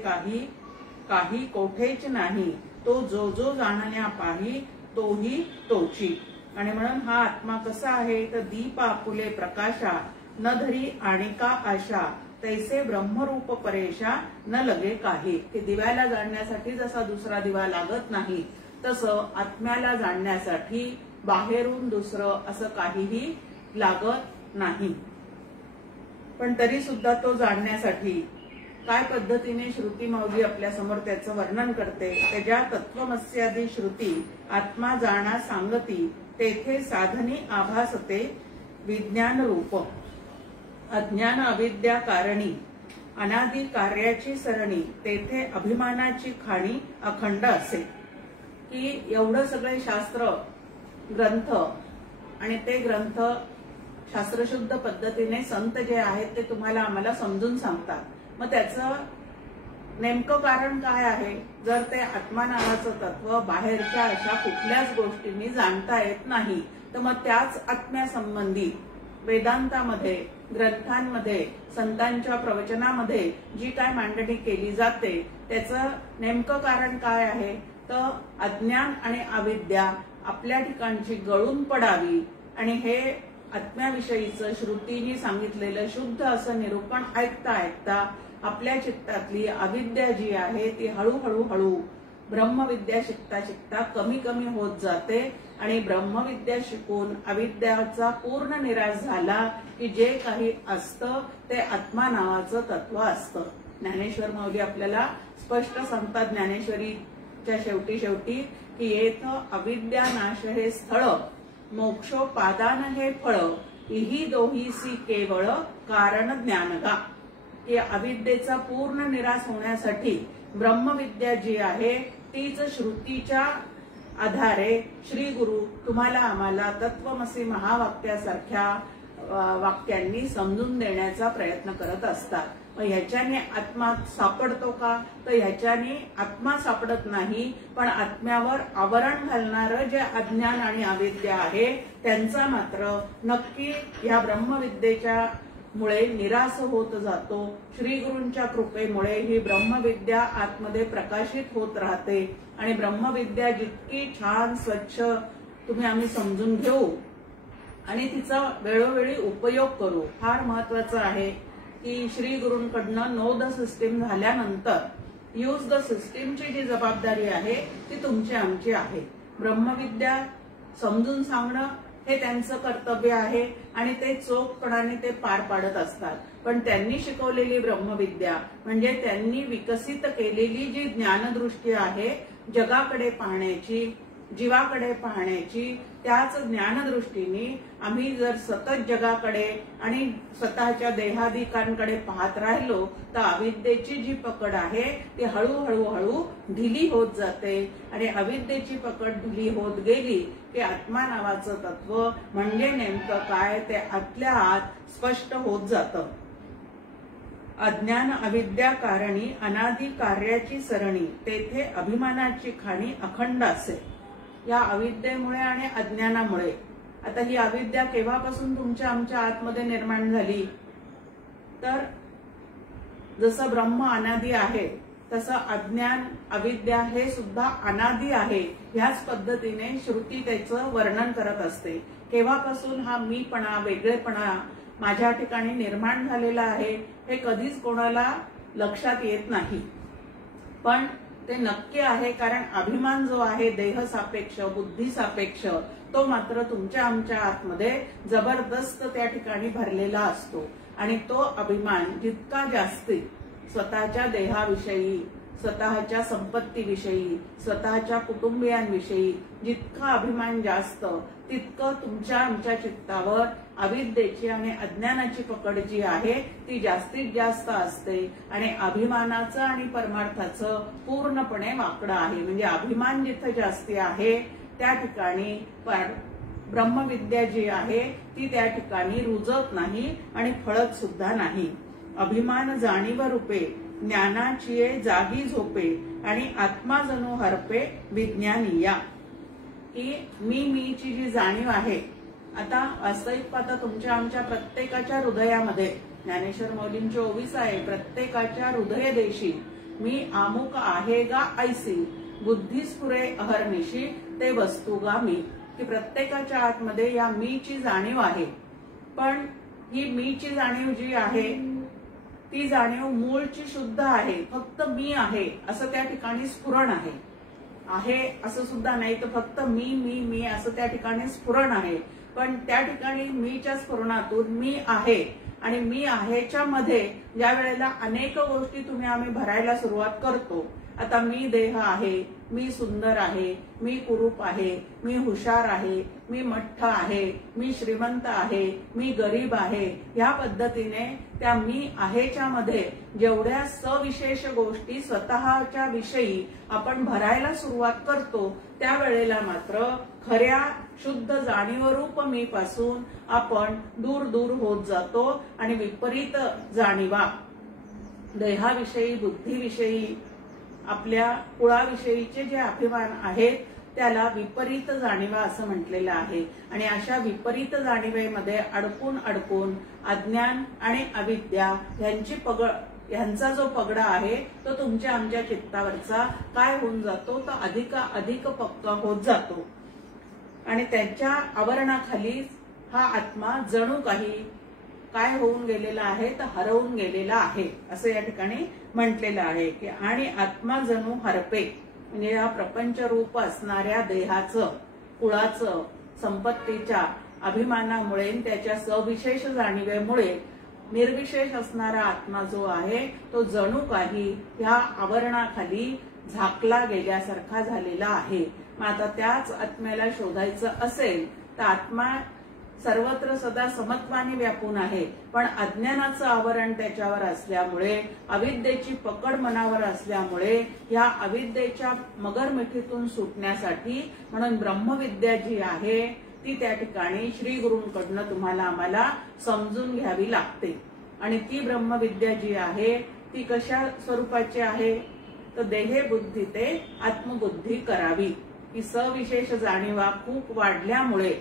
काही कोठेच नाही, तो जो जो जाणण्या पाही तोही तोची. आणि म्हणून हा आत्मा कसा आहे तर दीप आपुले प्रकाशा, न धरी आणिका आशा, तैसे ब्रह्मरूप परेशा न लगे काही. की दिव्याला जाणण्यासाठी जसा दुसरा दिवा लागत नाही तसं आत्म्याला जाणण्यासाठी बाहेरून दुसरं असं काहीही लागत नाही. पण तरी सुद्धा तो जाणण्यासाठी काय पद्धतीने श्रुती माऊली आपल्या समोर त्याचं वर्णन करते. त्याच्या तत्वमस्यादी श्रुती आत्मा जाणा सांगती, तेथे साधनी आभासते विज्ञान रूप. अज्ञान अविद्या कारणी अनादि कार्याची सरणी, तेथे अभिमानाची खाणी अखंड असे. की एवढं सगळे शास्त्र ग्रंथ आणि ते ग्रंथ शास्त्रशुद्ध पद्धतीने संत जे आहेत ते तुम्हाला आम्हाला समजून सांगतात. मग त्याचं नेमकं कारण काय आहे? जर ते आत्मा नावाचं तत्व बाहेरच्या अशा कुठल्याच गोष्टींनी जाणता येत नाही तर मग त्याच आत्म्यासंबंधी वेदांतामध्ये, ग्रंथांमध्ये, संतांच्या प्रवचनामध्ये जी काय मांडणी केली जाते त्याचं नेमकं कारण काय आहे, तर अज्ञान आणि अविद्या आपल्या ठिकाणची गळून पडावी आणि हे आत्म्याविषयीचं श्रुतीने सांगितलेलं शुद्ध असं निरूपण ऐकता ऐकता आपल्या चित्तातली अविद्या जी आहे ती हळूहळू ब्रह्मविद्या शिकता शिकता कमी कमी होत जाते आणि ब्रह्मविद्या शिकून अविद्याचा पूर्ण निराश झाला की जे काही असतं ते आत्मा नावाचं तत्व असतं. ज्ञानेश्वर माऊली आपल्याला स्पष्ट सांगतात ज्ञानेश्वरीच्या शेवटी की येथ अविद्या नाश हे स्थळ, मोक्षोपादान हे फळ, इही दोहीसी केवळ कारण ज्ञानगा. की अविद्येचा पूर्ण निराश होण्यासाठी ब्रह्मविद्या जी आहे तीच श्रुतीच्या आधारे श्री गुरु तुम्हाला आम्हाला तत्वमसी महावाक्यासारख्या वाक्यांनी समजून देण्याचा प्रयत्न करत असतात. मग ह्याच्याने आत्मा सापडतो का, तर ह्याच्याने आत्मा सापडत नाही, पण आत्म्यावर आवरण घालणारं जे अज्ञान आणि अविद्या आहे त्यांचा मात्र नक्की या ब्रह्मविद्येच्या मुळे निराश होत जातो. श्री गुरूंच्या कृपेमुळे ही ब्रह्मविद्या आतमध्ये प्रकाशित होत राहते आणि ब्रह्मविद्या जितकी छान स्वच्छ तुम्ही आम्ही समजून घेऊ आणि तिचा वेळोवेळी उपयोग करू. फार महत्वाचं आहे की श्री गुरूंकडनं नो द सिस्टीम झाल्यानंतर यूज द सिस्टीमची जी जबाबदारी आहे ती तुमची आमची आहे. ब्रह्मविद्या समजून सांगणं हे त्यांचं कर्तव्य आहे आणि ते चोखपणाने ते पार पाडत असतात. पण त्यांनी शिकवलेली ब्रह्मविद्या म्हणजे त्यांनी विकसित केलेली जी ज्ञानदृष्टी आहे जगाकडे पाहण्याची, जीवाकडे पाहण्याची, त्याच ज्ञानदृष्टीने आम्ही जर सतत जगाकडे आणि स्वतःच्या देहादिकांकडे पाहत राहिलो तर अविद्येची जी पकड आहे ती हळूहळू ढिली होत जाते आणि अविद्येची पकड ढिली होत गेली की आत्मा नावाचं तत्व म्हणजे नेमकं काय ते आतल्या आत स्पष्ट होत जातं. अज्ञान अविद्या कारणी अनादि कार्याची सरणी, तेथे अभिमानाची खाणी अखंड असे. या अविद्येमुळे आणि अज्ञानामुळे, आता ही अविद्या केव्हापासून तुमच्या आमच्या आतमध्ये निर्माण झाली, तर जसं ब्रह्म अनादि आहे तसं अज्ञान अविद्या हे सुद्धा अनादि आहे. ह्याच पद्धतीने श्रुती त्याचं वर्णन करत असते. केव्हापासून हा मीपणा, वेगळेपणा माझ्या ठिकाणी निर्माण झालेला आहे हे कधीच कोणाला लक्षात येत नाही, पण ते नक्की आहे. कारण अभिमान जो आहे देह सापेक्ष, बुद्धी सापेक्ष, तो मात्र तुमच्या आमच्या आतमध्ये जबरदस्त त्या ठिकाणी भरलेला असतो आणि तो अभिमान जितका जास्ती स्वतःच्या देहाविषयी, स्वतःच्या संपत्तीविषयी, स्वतःच्या कुटुंबियांविषयी जितका अभिमान जास्त तितकं तुमच्या आमच्या चित्तावर अविद्येची आणि अज्ञानाची पकड जी आहे ती जास्तीत जास्त असते आणि अभिमानाचं आणि परमार्थाचं पूर्णपणे वाकडं आहे. म्हणजे अभिमान जिथं जास्ती आहे त्या ठिकाणी ब्रह्मविद्या जी आहे ती त्या ठिकाणी रुजत नाही आणि फळत सुद्धा नाही. अभिमान जाणीव रूपे ज्ञानाची जागी झोपे आणि आत्मा जणू हरपे विज्ञानीया. की मीची जी जाणीव आहे, आता वास्तविक पाहता तुमच्या आमच्या प्रत्येकाच्या हृदयामध्ये ज्ञानेश्वर माऊलींची ओवीस आहे, प्रत्येकाच्या हृदय देशी मी आमुक आहे गा ऐसी, बुद्धी स्फुरे अहर्निशी ते वस्तू गा मी. की प्रत्येकाच्या आतमध्ये या मीची जाणीव आहे, पण ही मीची जाणीव जी आहे ती जाणीव मूळची शुद्ध आहे. फक्त मी आहे असं त्या ठिकाणी स्फुरण आहे असं सुद्धा नाही, तर फक्त मी असं त्या ठिकाणी स्फुरण आहे. पण त्या ठिकाणी मीच्या स्फुरणातून मी आहे आणि मी आहेच्या मध्ये ज्या वेळेला अनेक गोष्टी तुम्ही आम्ही भरायला सुरुवात करतो. आता मी देह आहे, मी सुंदर आहे, मी कुरूप आहे, मी हुशार आहे, मी मठ्ठ आहे, मी श्रीमंत आहे, मी गरीब आहे, या पद्धतीने त्या मी आहेच्या मध्ये जेवढ्या सविशेष गोष्टी स्वतःच्या विषयी आपण भरायला सुरुवात करतो त्यावेळेला मात्र खऱ्या शुद्ध जाणीवरूप मी पासून आपण दूर होत जातो आणि विपरीत जाणीवा देहाविषयी, बुद्धीविषयी, आपल्या कुळाविषयीचे जे अभिमान आहेत त्याला विपरीत जाणीवा असं म्हटलेलं आहे. आणि अशा विपरीत जाणीवेमध्ये अडकून अडकून अज्ञान आणि अविद्या यांचा जो पगडा आहे तो तुमच्या आमच्या चित्तावरचा काय होऊन जातो, तर अधिक पक्का होत जातो. आणि त्यांच्या आवरणाखाली हा आत्मा जणू काही काय होऊन गेलेला आहे, तर हरवून गेलेला आहे असं या ठिकाणी म्हटलेलं आहे की आणि आत्मा जणू हरपे, म्हणजे हा प्रपंच रूप असणाऱ्या देहाचं, कुळाचं, संपत्तीच्या अभिमानामुळे त्याच्या सविशेष जाणीवेमुळे निर्विशेष असणारा आत्मा जो आहे तो जणू काही ह्या आवरणाखाली झाकला गेल्यासारखा झालेला आहे. मग आता त्याच आत्म्याला शोधायचं असेल तर आत्मा सर्वत्र सदा समत्वाने व्यापून आहे, पण अज्ञानाचं आवरण त्याच्यावर असल्यामुळे, अविद्येची पकड मनावर असल्यामुळे या अविद्येच्या मगरमिठीतून सुटण्यासाठी म्हणून ब्रह्मविद्या जी आहे ती त्या ठिकाणी श्री गुरूंकडनं तुम्हाला आम्हाला समजून घ्यावी लागते. आणि ती ब्रह्मविद्या जी आहे ती कशा स्वरूपाची आहे, तर देहे बुद्धी ते आत्मबुद्धी करावी. ही सविशेष जाणीवा खूप वाढल्यामुळे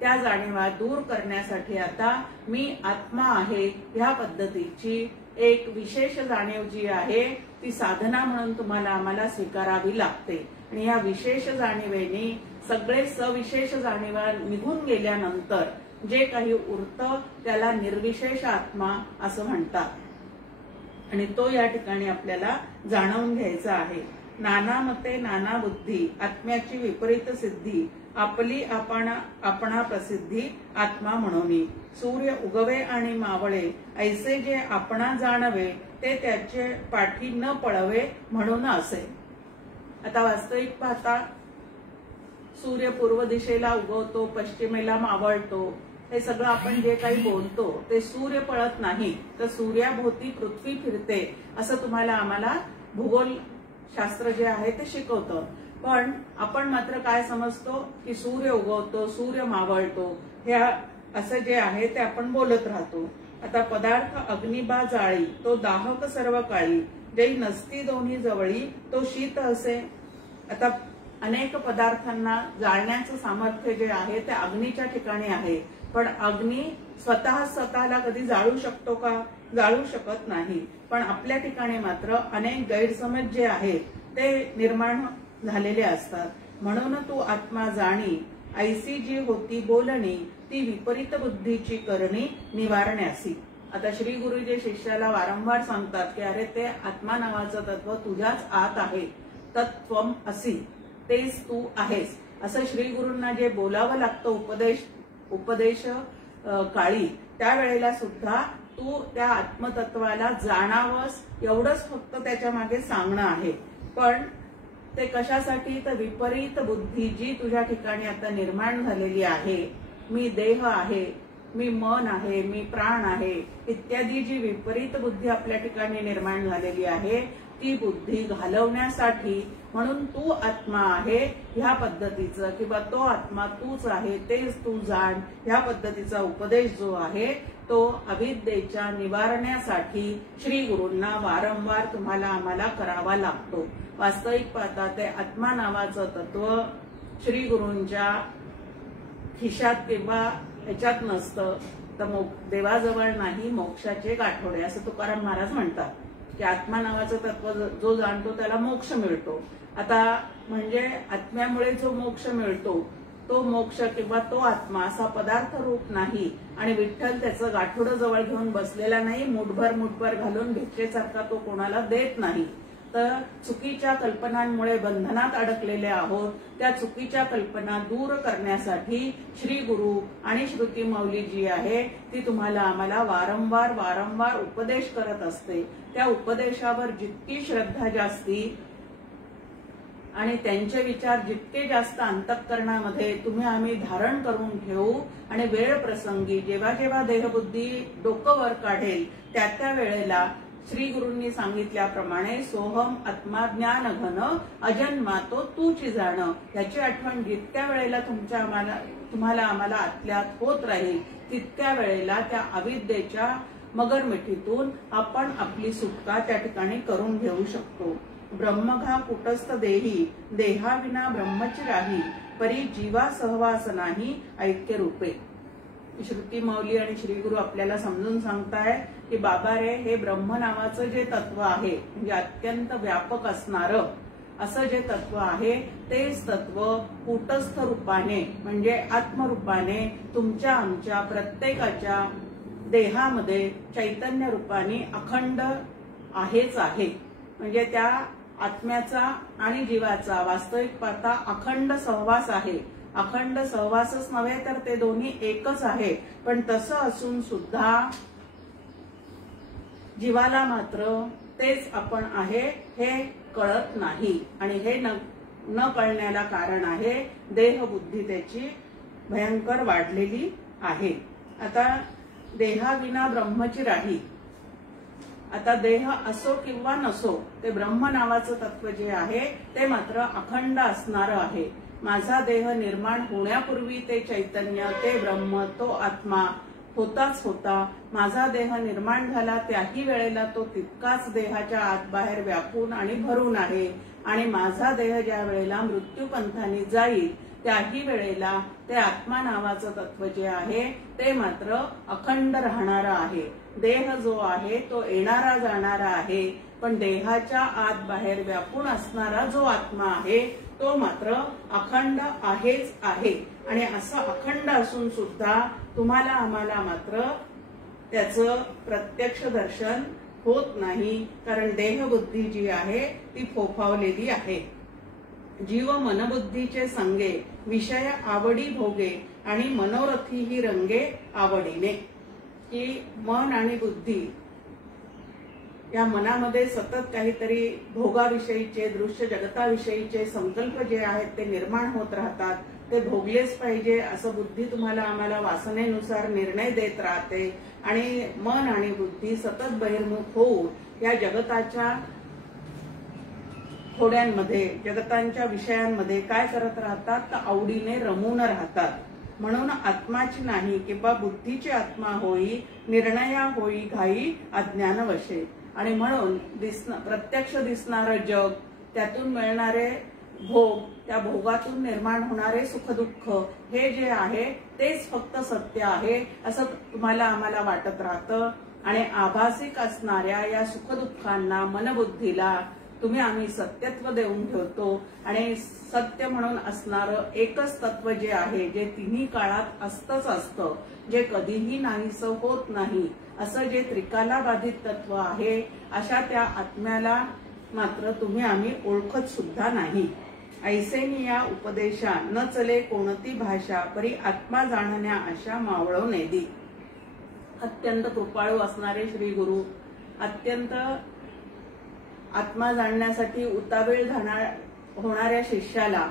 त्या जाणीवा दूर करण्यासाठी आता मी आत्मा आहे ह्या पद्धतीची एक विशेष जाणीव जी आहे ती साधना म्हणून तुम्हाला आम्हाला स्वीकारावी लागते. आणि या विशेष जाणीवेने सगळे सविशेष जाणीवा निघून गेल्यानंतर जे काही उरतं त्याला निर्विशेष आत्मा असं म्हणतात. आणि तो या ठिकाणी आपल्याला जाणवून घ्यायचा आहे. नाना मते नाना बुद्धी आत्म्याची विपरीत सिद्धी, आपली आपणा प्रसिद्धी आत्मा म्हणून. सूर्य उगवे आणि मावळे ऐसे जे आपणा जाणवे, ते त्याचे पाठी न पळवे म्हणून असे. आता वास्तविक पाहता सूर्य पूर्व दिशेला उगवतो, पश्चिमेला मावळतो, हे सगळं आपण जे काही बोलतो ते सूर्य पळत नाही, तर सूर्याभोवती पृथ्वी फिरते असं तुम्हाला आम्हाला भूगोल शास्त्र जे आहे ते शिकवतं. पण आपण मात्र काय समजतो की सूर्य उगवतो, सूर्य मावळतो, हे असं जे आहे ते आपण बोलत राहतो. आता पदार्थ अग्निबा जाळी, तो दाहक सर्व काळी, जै नसती दोन्ही जवळी, तो शीत असे. आता अनेक पदार्थांना जाळण्याचं सामर्थ्य जे आहे ते अग्नीच्या ठिकाणी आहे, पण अग्नी स्वतःला कधी जाळू शकतो का? जाळू शकत नाही. पण आपल्या ठिकाणी मात्र अनेक गैरसमज जे आहेत ते निर्माण झालेले असतात. म्हणून तू आत्मा जाणी, ऐसी जी होती बोलणी, ती विपरीत बुद्धीची करणी निवारण्यासी. आता श्री गुरुजी शिष्याला वारंवार सांगतात की अरे ते आत्मा नावाचं तत्व तुझ्याच आत आहे, तत्त्वम असी, तेच तू आहेस असं श्री गुरूंना जे बोलावं लागतं उपदेश काळी, त्यावेळेला सुद्धा तू त्या आत्मतत्वाला जाणावस एवढंच फक्त त्याच्या मागे सांगणं आहे. पण ते कशासाठी, तर विपरीत बुद्धी जी तुझ्या ठिकाणी आता निर्माण झालेली आहे, मी देह आहे, मी मन आहे, मी प्राण आहे इत्यादी जी विपरीत बुद्धी आपल्या ठिकाणी निर्माण झालेली आहे ती बुद्धी घालवण्यासाठी म्हणून तू आत्मा आहे ह्या पद्धतीचं किंवा तो आत्मा तूच आहे तेच तू जाण ह्या पद्धतीचा उपदेश जो आहे तो अविद्येच्या निवारण्यासाठी श्री गुरूंना वारंवार तुम्हाला आम्हाला करावा लागतो. वास्तविक पाहता ते आत्मा नावाचं तत्व श्री गुरूंच्या खिशात किंवा ह्याच्यात नसतं, तर देवाजवळ नाही मोक्षाचे गाठोडे असं तुकाराम महाराज म्हणतात की आत्मा नावाचं तत्व जो जाणतो त्याला मोक्ष मिळतो. आता म्हणजे आत्म्यामुळे जो मोक्ष मिळतो तो मोक्ष किंवा तो आत्मा असा पदार्थ रूप नाही आणि विठ्ठल त्याचं गाठोडं जवळ घेऊन बसलेला नाही, मुठभर घालून भिक्षेसारखा तो कोणाला देत नाही. तर चुकीच्या कल्पनांमुळे बंधनात अडकलेले आहोत, त्या चुकीच्या कल्पना दूर करण्यासाठी श्री गुरु आणि श्रुती माऊली जी आहे ती तुम्हाला आम्हाला वारंवार उपदेश करत असते. त्या उपदेशावर जितकी श्रद्धा जास्ती आणि त्यांचे विचार जितके जास्त अंतःकरणामध्ये तुम्ही आम्ही धारण करून ठेवू आणि वेळ प्रसंगी जेव्हा जेव्हा देहबुद्धी डोकं वर काढेल त्या वेळेला श्री गुरूंनी सांगितल्याप्रमाणे सोहम आत्मा ज्ञान घन अजन्मा तो तूची जाण याची आठवण जितक्या वेळेला तुम्हाला आम्हाला आतल्यात होत राहील तितक्या वेळेला त्या अविद्येच्या मगरमिठीतून आपण आपली सुटका त्या ठिकाणी करून घेऊ शकतो. ब्रह्मघा कुटस्थ देही, देहाविना ब्रह्मची राही, परी जीवा सहवास नाही ऐक्य रूपे. श्रुती माऊली आणि श्री गुरु आपल्याला समजून सांगताय की बाबा रे, हे ब्रह्म नावाचं जे तत्व आहे, म्हणजे अत्यंत व्यापक असणारं असं जे तत्व आहे, तेच तत्व कूटस्थ रूपाने म्हणजे आत्मरूपाने तुमच्या आमच्या प्रत्येकाच्या देहामध्ये चैतन्य रूपाने अखंड आहेच आहे. म्हणजे त्या आत्म्याचा आणि जीवाचा वास्तविक पाहता अखंड सहवास आहे. अखंड सहवासच नव्हे तर ते दोन्ही एकच आहे. पण तसं असून सुद्धा जीवाला मात्र तेच आपण आहे हे कळत नाही. आणि हे न कळण्याला कारण आहे देहबुद्धी त्याची भयंकर वाढलेली आहे. आता देहाविना ब्रह्मची राही. आता देह असो किंवा नसो, ते ब्रह्म नावाचं तत्व जे आहे ते मात्र अखंड असणारं आहे. माझा देह निर्माण होण्यापूर्वी ते चैतन्य, ते ब्रह्म, तो आत्मा होताच होता. माझा देह निर्माण झाला त्याही वेळेला तो तितकाच देहाच्या आत बाहेर व्यापून आणि भरून आहे. आणि माझा देह ज्या वेळेला मृत्यूपंथाने जाईल त्याही वेळेला ते आत्मा नावाचं तत्व जे आहे ते मात्र अखंड राहणारा आहे. देह जो आहे तो येणारा जाणारा आहे, पण देहाच्या आत बाहेर व्यापून असणारा जो आत्मा आहे तो मात्र अखंड आहेच आहे. आणि असं अखंड असून सुद्धा तुम्हाला आम्हाला मात्र त्याचं प्रत्यक्ष दर्शन होत नाही, कारण देहबुद्धी जी आहे ती फोफावलेली आहे. जीव मनबुद्धीचे संगे, विषय आवडी भोगे, आणि मनोरथी ही रंगे आवडीने. की मन आणि बुद्धी या मनामध्ये सतत काहीतरी भोगाविषयीचे, दृश्य जगताविषयीचे संकल्प जे आहेत ते निर्माण होत राहतात. ते भोगलेच पाहिजे असं बुद्धी तुम्हाला आम्हाला वासनेनुसार निर्णय देत राहते. आणि मन आणि बुद्धी सतत बहिर्मुख होऊन या जगताच्या खोड्यांमध्ये, जगतांच्या विषयांमध्ये काय करत राहतात तर आवडीने रमून राहतात. म्हणून आत्माची नाही किंवा बुद्धीची आत्मा होई, निर्णया होई घाई अज्ञान वशे. आणि म्हणून प्रत्यक्ष दिसणारं जग, त्यातून मिळणारे भोग, त्या भोगातून निर्माण होणारे सुखदुःख हे जे आहे तेच फक्त सत्य आहे असं तुम्हाला आम्हाला वाटत राहतं. आणि आभासिक असणाऱ्या या सुखदुःखांना, मनबुद्धीला आम्ही सत्यत्व देऊन ठेवतो. आणि सत्य म्हणून असणारं एकच तत्व जे आहे, जे तिन्ही काळात असतंच असतं, जे कधीही नाहीसं होत नाही, असं जे त्रिकाला बाधित तत्व आहे, अशा त्या आत्म्याला मात्र आम्ही ओळखत सुद्धा नाही. ऐसेनी या उपदेशा, न चले कोणती भाषा, परी आत्मा जाणण्या अशा मावळो नेदी. अत्यंत कृपाळू असणारे श्री गुरु अत्यंत आत्मा जाणण्यासाठी उतावीळ होणाऱ्या शिष्याला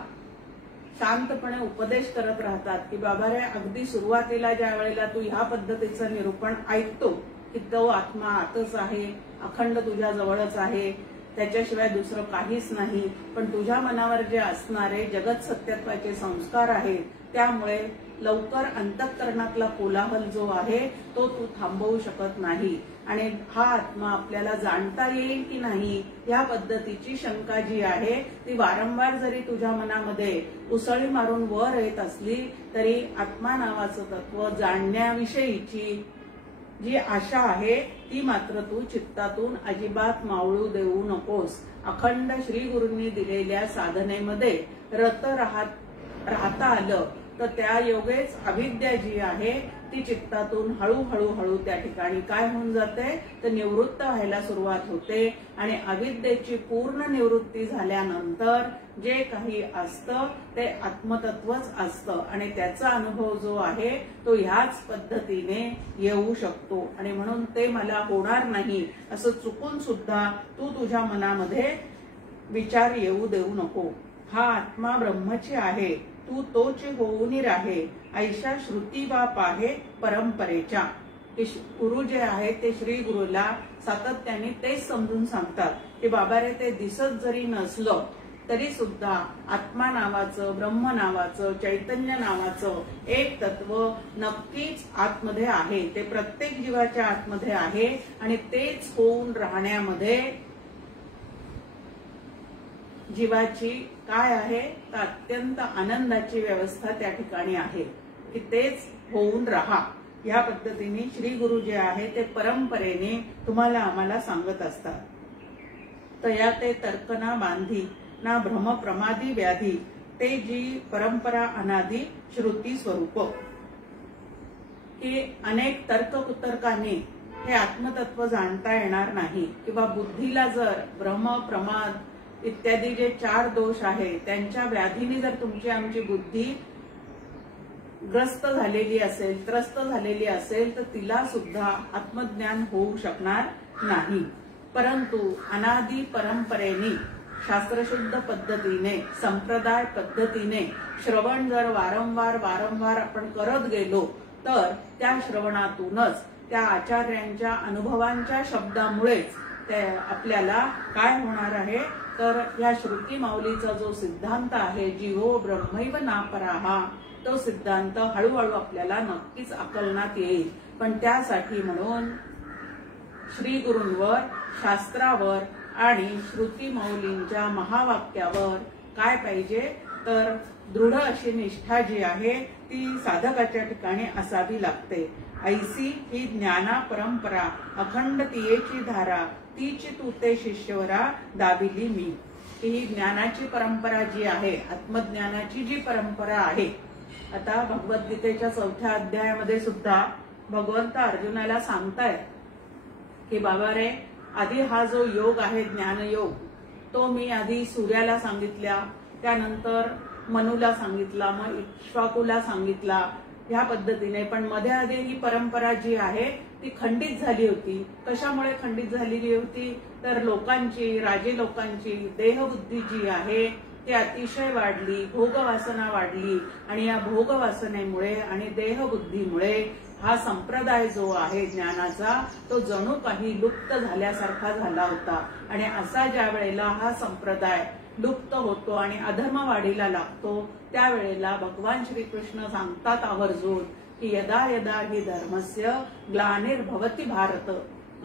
शांतपणे उपदेश करत राहतात की बाबा रे, अगदी सुरुवातीला ज्या वेळेला तू ह्या पद्धतीचं निरूपण ऐकतो की तो आत्मा आतच आहे, अखंड तुझ्या जवळच आहे, त्याच्याशिवाय दुसरं काहीच नाही, पण तुझ्या मनावर जे असणारे जगत सत्यत्वाचे संस्कार आहेत त्यामुळे लवकर अंतःकरणातला कोलाहल जो आहे तो तू थांबवू शकत नाही. आणि हा आत्मा आपल्याला जाणता येईल की नाही या पद्धतीची शंका जी आहे ती वारंवार जरी तुझ्या मनामध्ये उसळी मारून वर येत असली तरी आत्मा नावाचं तत्व जाणण्याविषयीची जी आशा आहे ती मात्र तू चित्तातून अजिबात मावळू देऊ नकोस. अखंड श्री गुरूंनी दिलेल्या साधनेमध्ये रत राहता आलं तर त्या योगेच अविद्या जी आहे ती चित्तातून हळूहळू त्या ठिकाणी काय होऊन जाते तर निवृत्त व्हायला सुरुवात होते. आणि अविद्येची पूर्ण निवृत्ती झाल्यानंतर जे काही असतं ते आत्मतत्वच असतं. आणि त्याचा अनुभव जो आहे तो ह्याच पद्धतीने येऊ शकतो. आणि म्हणून ते मला होणार नाही असं चुकून सुद्धा तू तुझ्या मनामध्ये विचार येऊ देऊ नको. हा आत्मा ब्रह्मची आहे, तू तोच होऊन राहे, ऐशा श्रुती बाप आहे परंपरेच्या. गुरु जे आहे ते श्री गुरुला सातत्याने तेच समजून सांगतात की बाबा रे, ते दिसत जरी नसलं तरी सुद्धा आत्मा नावाचं, ब्रह्म नावाचं, चैतन्य नावाचं एक तत्व नक्कीच आतमध्ये आहे. ते प्रत्येक जीवाच्या आतमध्ये आहे आणि तेच होऊन राहण्यामध्ये जीवाची काय आहे तर अत्यंत आनंदाची व्यवस्था त्या ठिकाणी आहे की तेच होऊन राहा. या पद्धतीने श्री गुरु जे आहे ते परंपरेने तुम्हाला आम्हाला सांगत असतात. तया ते तर्कना बांधी ना भ्रम प्रमादी व्याधी ते जी परंपरा अनादी श्रुती स्वरूप. की अनेक तर्क कुतर्काने हे आत्मतत्व जाणता येणार नाही किंवा बुद्धीला जर भ्रम प्रमाद इत्यादी जे 4 दोष आहे त्यांच्या व्याधीने जर तुमची आमची बुद्धी ग्रस्त झालेली असेल, त्रस्त झालेली असेल तर तिला सुद्धा आत्मज्ञान होऊ शकणार नाही. परंतु अनादी परंपरेने शास्त्रशुद्ध पद्धतीने संप्रदाय पद्धतीने श्रवण जर वारंवार आपण करत गेलो तर त्या श्रवणातूनच त्या आचार्यांच्या अनुभवांच्या शब्दामुळेच ते आपल्याला काय होणार आहे तर या श्रुती माऊलीचा जो सिद्धांत आहे जीवो ब्रह्मैव नापराहा तो सिद्धांत हळूहळू आपल्याला नक्कीच आकलनात येईल. पण त्यासाठी म्हणून श्री गुरूंवर, शास्त्रावर आणि श्रुती माऊलींच्या महावाक्यावर काय पाहिजे तर दृढ अशी निष्ठा जी आहे ती साधकाच्या ठिकाणी असावी लागते. ऐसी ही ज्ञाना परंपरा अखंड तियेची धारा तीची तू ते शिष्यवरा दाबिली मी. ही ज्ञानाची परंपरा जी आहे, आत्मज्ञानाची जी परंपरा आहे. आता भगवद्गीतेच्या 4थ्या अध्यायामध्ये सुद्धा भगवंत अर्जुनाला सांगतायत की बाबा रे, आधी हा जो योग आहे ज्ञानयोग तो मी आधी सूर्याला सांगितला, त्यानंतर मनूला सांगितला, मग इक्ष्वाकुला सांगितला ह्या पद्धतीने. पण मध्ये आधी ही परंपरा जी आहे ती खंडित झाली होती. कशामुळे खंडित झालेली होती तर लोकांची, राजे लोकांची देहबुद्धी जी आहे ती अतिशय वाढली, भोगवासना वाढली आणि या भोगवासनेमुळे आणि देहबुद्धीमुळे हा संप्रदाय जो आहे ज्ञानाचा तो जणू काही लुप्त झाल्यासारखा झाला होता. आणि असा ज्या वेळेला हा संप्रदाय लुप्त होतो आणि अधर्म वाढीला लागतो त्यावेळेला भगवान श्रीकृष्ण सांगतात आवर्जून की यदा यदा हि धर्मस्य ग्लानिर्भवति भारत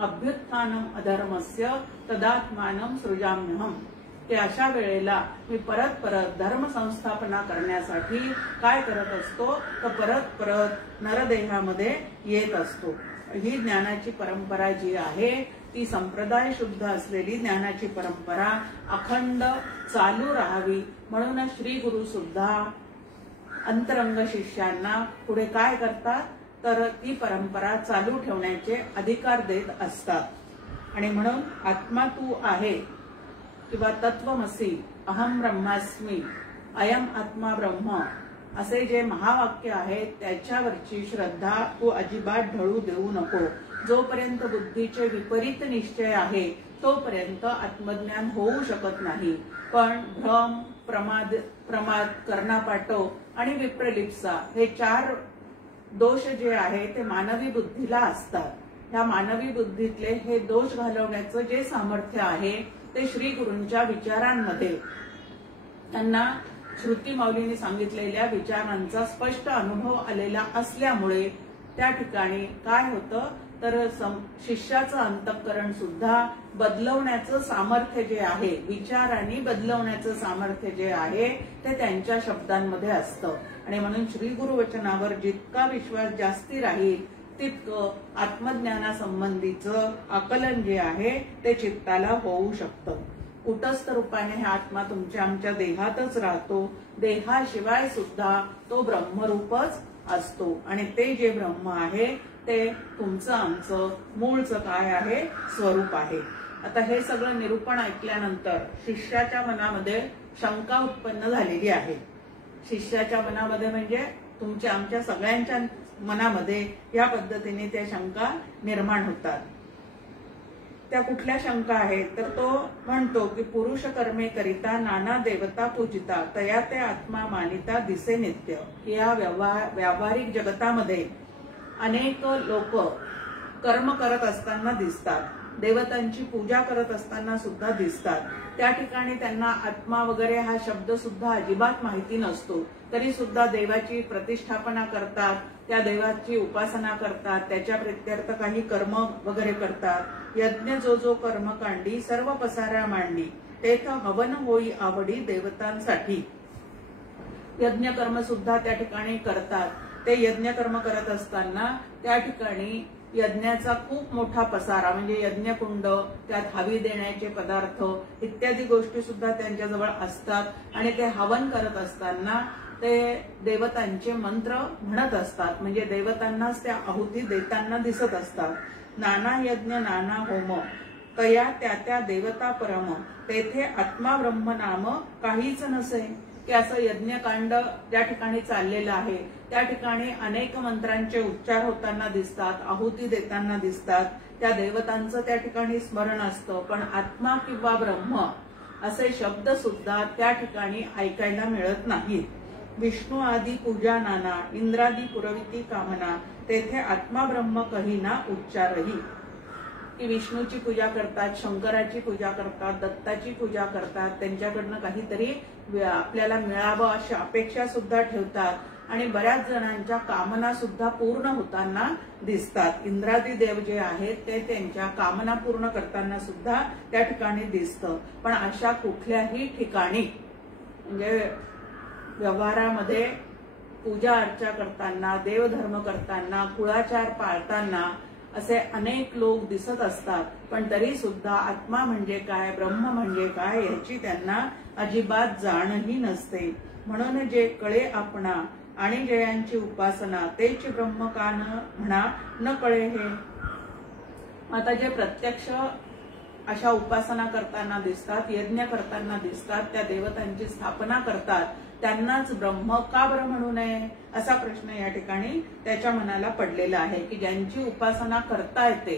अभ्युत्थानम अधर्मस्य तदात्मानं सृजाम्यहम्. की अशा वेळेला मी परत धर्म संस्थापना करण्यासाठी काय करत असतो तर परत नरदेहामध्ये येत असतो. ही ज्ञानाची परंपरा जी आहे ती संप्रदाय शुद्ध असलेली ज्ञानाची परंपरा अखंड चालू राहावी म्हणून श्री गुरु सुद्धा अंतरंग शिष्यांना पुढे काय करतात तर ती परंपरा चालू ठेवण्याचे अधिकार देत असतात. आणि म्हणून आत्मा तू आहे किंवा तत्वमसी अहम ब्रह्मास्मी अयम आत्मा ब्रह्म असे जे महावाक्य आहे त्याच्यावरची श्रद्धा तू अजिबात ढळू देऊ नको. जोपर्यंत बुद्धीचे विपरीत निश्चय आहे तोपर्यंत आत्मज्ञान होऊ शकत नाही. पण भ्रम, प्रमाद, कर्णापाटो आणि विप्रलिप्सा हे 4 दोष जे आहे ते मानवी बुद्धीला असतात. ह्या मानवी बुद्धीतले हे दोष घालवण्याचं जे सामर्थ्य आहे ते श्री गुरूंच्या विचारांमध्ये त्यांना श्रुती माऊलींनी सांगितलेल्या विचारांचा स्पष्ट अनुभव आलेला असल्यामुळे त्या ठिकाणी काय होतं तर शिष्याचं अंतःकरण सुद्धा बदलवण्याचं सामर्थ्य जे आहे, विचारांनी बदलवण्याचं सामर्थ्य जे आहे ते त्यांच्या शब्दांमध्ये असतं. आणि म्हणून श्री गुरु वचनावर जितका विश्वास जास्ती राहील तितकं आत्मज्ञानासंबंधीचं आकलन जे आहे ते चित्ताला होऊ शकतं. कुटस्थ रूपाने हा आत्मा तुमच्या आमच्या देहातच राहतो. देहाशिवाय सुद्धा तो ब्रह्मरूपच असतो आणि ते जे ब्रह्म आहे ते तुमचं आमचं मूळचं काय आहे स्वरूप आहे. आता हे सगळं निरूपण ऐकल्यानंतर शिष्याच्या मनामध्ये शंका उत्पन्न झालेली आहे. शिष्याच्या मनामध्ये म्हणजे तुमच्या आमच्या सगळ्यांच्या मनामध्ये या पद्धतीने त्या शंका निर्माण होतात. त्या कुठल्या शंका आहेत तर तो म्हणतो की पुरुष कर्मे करिता नाना देवता पूजिता तया ते आत्मा मानिता दिसे नित्य. या व्यावहारिक जगतामध्ये अनेक लोक कर्म करत असताना दिसतात, देवतांची पूजा करत असताना सुद्धा दिसतात. त्या ठिकाणी त्यांना आत्मा वगैरे हा शब्द सुद्धा अजिबात माहिती नसतो, तरी सुद्धा देवाची प्रतिष्ठापना करतात, त्या देवाची उपासना करतात, त्याच्या प्रित्यर्थ काही कर्म वगैरे करतात. यज्ञ जो जो कर्मकांडी सर्व पसारा मांडली तेथ हवन होई आवडी देवतांसाठी. यज्ञकर्म सुद्धा त्या ठिकाणी करतात. ते यज्ञकर्म करत असताना त्या ठिकाणी यज्ञाचा खूप मोठा पसारा म्हणजे यज्ञकुंड, त्यात हवी देण्याचे पदार्थ इत्यादी गोष्टी सुद्धा त्यांच्याजवळ असतात आणि ते हवन करत असताना ते देवतांचे मंत्र म्हणत असतात. म्हणजे देवतांनाच त्या आहुती देताना दिसत असतात. नाना यज्ञ नाना होम तया त्या त्या देवता परम तेथे आत्मा ब्रह्म नाम काहीच नसे. की असं यज्ञकांड ज्या ठिकाणी चाललेलं आहे त्या ठिकाणी अनेक मंत्रांचे उच्चार होताना दिसतात, आहुती देताना दिसतात, त्या देवतांचं त्या ठिकाणी स्मरण असतं. पण आत्मा किंवा ब्रह्म असे शब्द सुद्धा त्या ठिकाणी ऐकायला मिळत नाहीत. विष्णू आदी पूजा नाना इंद्रादी पुरविती कामना तेथे आत्मा ब्रह्म कहीना उच्चारही. की विष्णूची पूजा करतात, शंकराची पूजा करतात, दत्ताची पूजा करतात, त्यांच्याकडनं काहीतरी आपल्याला मिळावं अशी अपेक्षा सुद्धा ठेवतात आणि बऱ्याच जणांच्या कामना सुद्धा पूर्ण होताना दिसतात. इंद्रादी देव जे आहेत ते त्यांच्या कामना पूर्ण करताना सुद्धा त्या ठिकाणी दिसतं. पण अशा कुठल्याही ठिकाणी म्हणजे व्यवहारामध्ये पूजा अर्चा करताना, देवधर्म करताना, कुळाचार पाळताना असे अनेक लोक दिसत असतात. पण तरी सुद्धा आत्मा म्हणजे काय, ब्रह्म म्हणजे काय याची त्यांना अजिबात जाणही नसते. म्हणून जे कळे आपणा आणि जयांची उपासना तेच ब्रह्म का म्हणा न कळे हे. आता जे प्रत्यक्ष अशा उपासना करताना दिसतात, यज्ञ करताना दिसतात, त्या देवतांची स्थापना करतात, त्यांनाच ब्रह्म का बरं म्हणू नये असा प्रश्न या ठिकाणी त्याच्या मनाला पडलेला आहे. की ज्यांची उपासना करता येते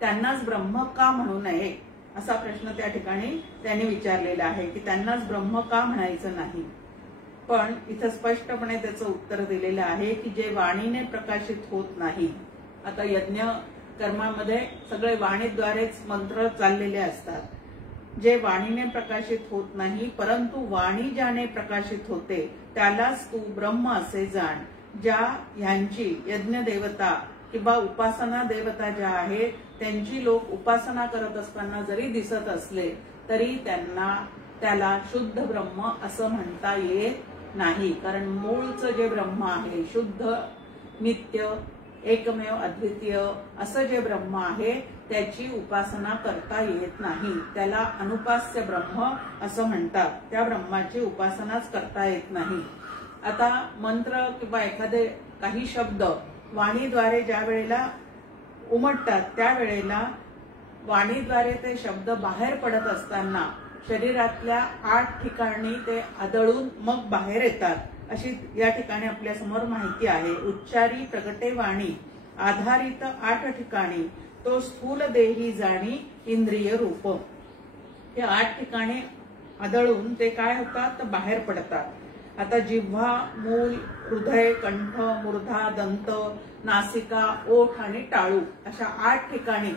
त्यांनाच ब्रह्म का म्हणू नये असा प्रश्न त्या ठिकाणी त्यांनी विचारलेला आहे. की त्यांनाच ब्रह्म का म्हणायचं नाही. पण इथं स्पष्टपणे त्याचं उत्तर दिलेलं आहे की जे वाणीने प्रकाशित होत नाही. आता यज्ञ कर्मामध्ये सगळे वाणीद्वारेच मंत्र चाललेले असतात. जे वाणीने प्रकाशित होत नाही, परंतु वाणी ज्याने प्रकाशित होते त्यालाच तू ब्रह्म असे जाण. ज्या ह्यांची यज्ञ देवता किंवा उपासना देवता ज्या आहेत त्यांची लोक उपासना करत असताना जरी दिसत असले तरी त्याला शुद्ध ब्रह्म असं म्हणता येत नाही. कारण मूळचं जे ब्रह्म आहे, शुद्ध नित्य एकमेव अद्वितीय असं जे ब्रह्म आहे त्याची उपासना करता येत नाही. त्याला अनुपास्य ब्रह्म असं म्हणतात. त्या ब्रह्माची उपासनाच करता येत नाही. आता मंत्र किंवा एखादे काही शब्द वाणीद्वारे ज्या वेळेला उमटतात त्यावेळेला वाणीद्वारे ते शब्द बाहेर पडत असताना शरीरातल्या 8 ठिकाणी ते आदळून मग बाहेर येतात अशी या ठिकाणी आपल्या समोर माहिती आहे. उच्चारी प्रगटे वाणी आधारित 8 ठिकाणी तो स्थूल देही जाणी इंद्रिय रूप. हे 8 ठिकाणी आदळून ते काय होतात तर बाहेर पडतात. आता जिव्हा, मूल, हृदय, कंठ, मूर्धा, दंत, नासिका, ओठ आणि टाळू अशा 8 ठिकाणी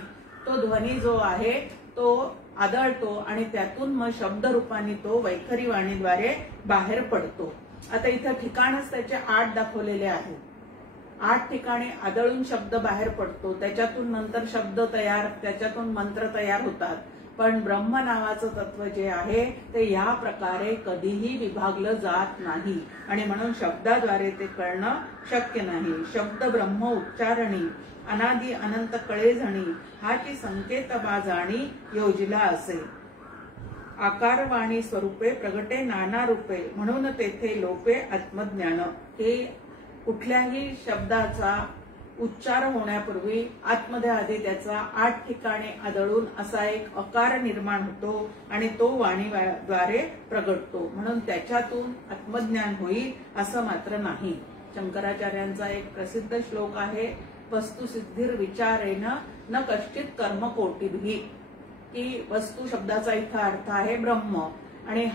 तो ध्वनी जो आहे तो आदळतो आणि त्यातून मग शब्द रूपाने तो वैखरी वाणीद्वारे बाहेर पडतो. आता इथं ठिकाणच त्याचे 8 दाखवलेले आहेत. 8 ठिकाणी आदळून शब्द बाहेर पडतो, त्याच्यातून नंतर शब्द तयार, त्याच्यातून मंत्र तयार होतात. पण ब्रह्म नावाचं तत्व जे आहे ते या प्रकारे कधीही विभागलं जात नाही आणि म्हणून शब्दाद्वारे ते कळणं शक्य नाही. शब्द ब्रह्म उच्चारणी अनादि अनंत कळे जणी हाची संकेत बाजाणी योजिला असे. आकारवाणी स्वरूपे प्रगटे नाना रूपे म्हणून तेथे लोपे आत्मज्ञान. हे कुठल्याही शब्दाचा उच्चार होण्यापूर्वी आतमध्ये आधी त्याचा 8 ठिकाणी आदळून असा एक आकार निर्माण होतो आणि तो वाणीद्वारे प्रगटतो. म्हणून त्याच्यातून आत्मज्ञान होईल असं मात्र नाही. शंकराचार्यांचा एक प्रसिद्ध श्लोक आहे, वस्तुसिद्धिर विचारेन न कश्चित कर्म कोटिभी. की वस्तू शब्दाचा इथं अर्थ आहे ब्रह्म आणि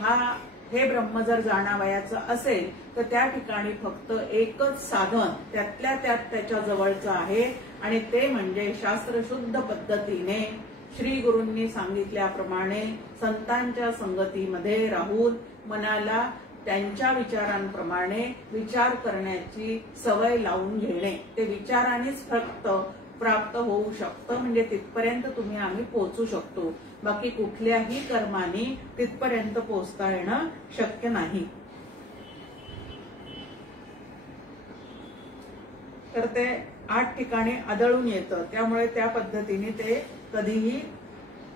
हे ब्रह्म जर जाणावयाचं असेल तर त्या ठिकाणी फक्त एकच साधन त्यातल्या त्यात त्याच्या जवळचं आहे आणि ते म्हणजे शास्त्रशुद्ध पद्धतीने श्री गुरूंनी सांगितल्याप्रमाणे संतांच्या संगतीमध्ये राहून मनाला त्यांच्या विचारांप्रमाणे विचार करण्याची सवय लावून घेणे. ते विचारानेच फक्त प्राप्त होऊ शकतं, म्हणजे तिथपर्यंत आम्ही पोहोचू शकतो. बाकी कुठल्याही कर्माने तिथपर्यंत पोहोचता येणं शक्य नाही. तर ते 8 ठिकाणी आदळून येतं, त्यामुळे त्या पद्धतीने ते कधीही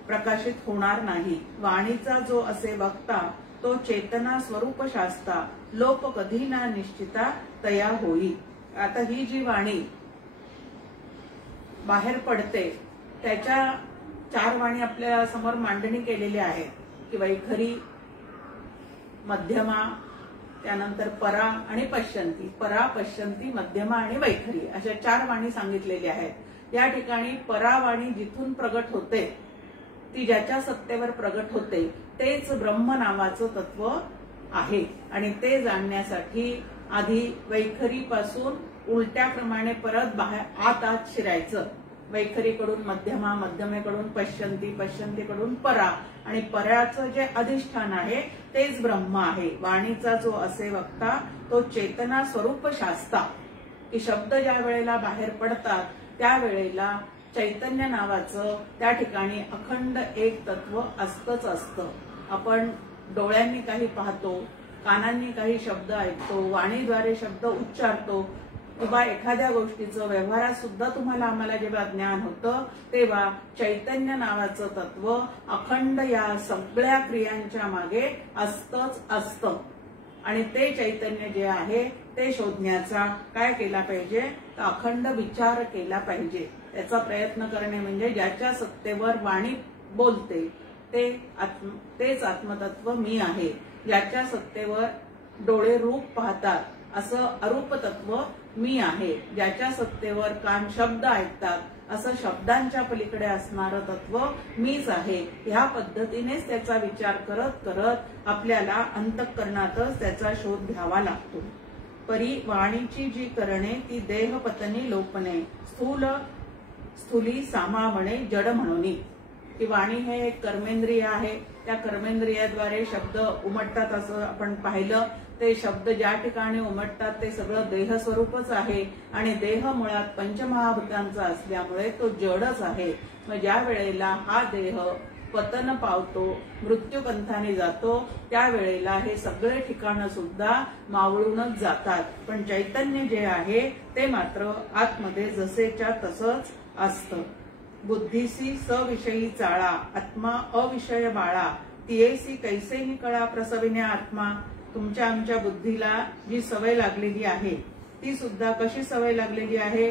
प्रकाशित होणार नाही. वाणीचा जो असे वक्ता तो चेतना स्वरूप शास्ता, लोप कधी ना निश्चिता तया होई. आता ही जी वाणी बाहेर पडते त्याच्या 4 वाणी आपल्या समोर मांडणी केलेल्या आहेत की वैखरी, मध्यमा, त्यानंतर परा आणि पश्यंती. परा, पश्यंती, मध्यमा आणि वैखरी अशा 4 वाणी सांगितलेल्या आहेत. या ठिकाणी परा वाणी जिथून प्रगट होते, ती ज्याच्या सत्तेवर प्रगट होते तेच ब्रह्म नावाचं तत्व आहे. आणि ते जाणण्यासाठी आधी वैखरीपासून उलट्याप्रमाणे परत बाहेर आत शिरायचं. वैखरीकडून मध्यमा, मध्यमेकडून पश्यंती, पश्यंतीकडून परा, आणि पराचं जे अधिष्ठान आहे तेच ब्रह्म आहे. वाणीचा जो असे वक्ता तो चेतना स्वरूप शास्ता, की शब्द ज्या वेळेला बाहेर पडतात त्यावेळेला चैतन्य नावाचं त्या ठिकाणी अखंड एक तत्व असतंच असतं. आपण डोळ्यांनी काही पाहतो, कानांनी काही शब्द ऐकतो, वाणीद्वारे शब्द उच्चारतो, किंवा एखाद्या गोष्टीचं व्यवहारात सुद्धा आम्हाला जेव्हा ज्ञान होतं तेव्हा चैतन्य नावाचं तत्व अखंड या सगळ्या क्रियांच्या मागे असतंच असतं. आणि ते चैतन्य जे आहे ते शोधण्याचा काय केला पाहिजे, तर अखंड विचार केला पाहिजे. त्याचा प्रयत्न करणे म्हणजे ज्याच्या सत्तेवर वाणी बोलते तेच आत्मतत्व मी आहे. ज्याच्या सत्तेवर डोळे रूप पाहतात असं अरूप तत्व मी आहे. ज्याच्या सत्तेवर कान शब्द ऐकतात असं शब्दांच्या पलीकडे असणारं तत्व मीच आहे. ह्या पद्धतीनेच त्याचा विचार करत करत आपल्याला अंतःकरणातच त्याचा शोध घ्यावा लागतो. परी वाणीची जी करणे ती देहपतनी लोपणे, स्थूली सामावणे जड म्हणूनी. की वाणी हे एक कर्मेंद्रिय आहे. त्या कर्मेंद्रियाद्वारे शब्द उमटतात असं आपण पाहिलं. ते शब्द ज्या ठिकाणी उमटतात ते सगळं देह स्वरूपच आहे. आणि देह मुळात पंचमहाभूतांचा असल्यामुळे तो जडच आहे. मग ज्या वेळेला हा देह पतन पावतो, मृत्यूपंथाने जातो, त्यावेळेला हे सगळे ठिकाणं सुद्धा मावळूनच जातात. पण चैतन्य जे आहे ते मात्र आतमध्ये जसेच्या तसंच असतं. बुद्धीसी सविषयी चाळा, आत्मा अविषय बाळा, तियेसी कैसेही कळा प्रसविण्या आत्मा. तुमच्या आमच्या बुद्धीला जी सवय लागलेली आहे ती सुद्धा कशी सवय लागलेली आहे,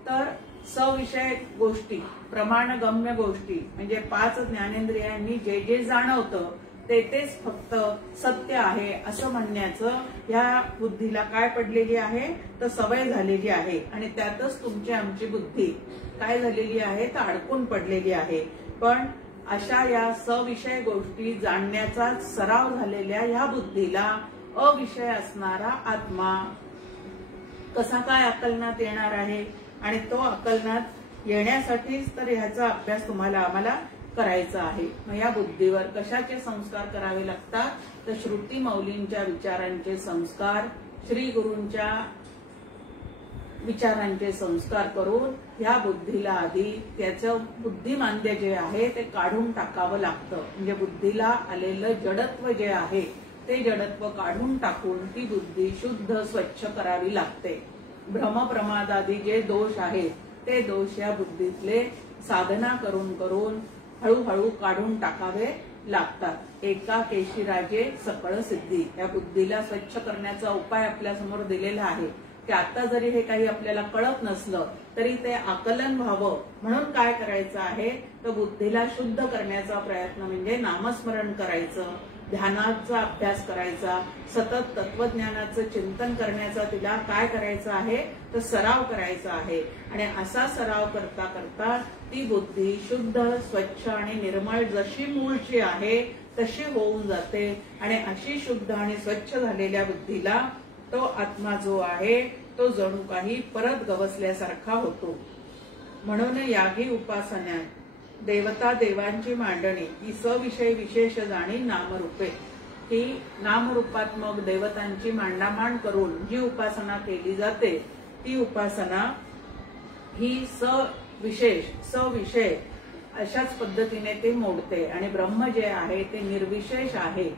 तर सविषय गोष्टी, प्रमाणगम्य गोष्टी म्हणजे 5 ज्ञानेंद्रियांनी जे जे जाणवतं तेच फक्त सत्य आहे असं म्हणण्याचं या बुद्धीला काय पडलेली आहे, तर सवय झालेली आहे. आणि त्यातच तुमची आमची बुद्धी काय झालेली आहे, तर अडकून पडलेली आहे. पण अशा या सविषय गोष्टी जाणण्याचा सराव झालेल्या या बुद्धीला अविषय असणारा आत्मा कसा काय आकलनात येणार आहे. आणि तो आकलनात येण्यासाठीच तर ह्याचा अभ्यास आम्हाला करायचा आहे. मग या बुद्धीवर कशाचे संस्कार करावे लागतात, तर श्रुती मौलींच्या विचारांचे संस्कार, श्री गुरूंच्या विचारांचे संस्कार करून या बुद्धीला आधी त्याचं बुद्धिमांद्य जे आहे ते काढून टाकावं लागतं. म्हणजे बुद्धीला आलेलं जडत्व जे आहे ते जडत्व काढून टाकून ती बुद्धी शुद्ध स्वच्छ करावी लागते. भ्रमप्रमादादी जे दोष आहेत ते दोष या बुद्धीतले साधना करून करून हळूहळू काढून टाकावे लागतात. एका केशीराजे सकळ सिद्धी. या बुद्धीला स्वच्छ करण्याचा उपाय आपल्या समोर दिलेला आहे की आता जरी हे काही आपल्याला कळत नसलं तरी ते आकलन व्हावं म्हणून काय करायचं आहे, तर बुद्धीला शुद्ध करण्याचा प्रयत्न म्हणजे नामस्मरण करायचं, ध्यानाचा अभ्यास करायचा, सतत तत्वज्ञानाचं चिंतन करण्याचा तिला काय करायचं आहे, तर सराव करायचा आहे. आणि असा सराव करता करता ती बुद्धी शुद्ध स्वच्छ आणि निर्मळ जशी मूळची आहे तशी होऊन जाते. आणि अशी शुद्ध आणि स्वच्छ झालेल्या बुद्धीला तो आत्मा जो आहे तो जणू काही परत गवसल्यासारखा होतो. म्हणून यागी उपासनात देवता देवांची मांडणी ही सविषय विशेष जाणी नामरूपे. ही नामरूपात्मक देवतांची मांडामांड करून जी उपासना केली जाते ती उपासना ही विशेष सविषय अशाच पद्धतीने ते मोडते आणि ब्रह्म जे आहे ते निर्विशेष आहे.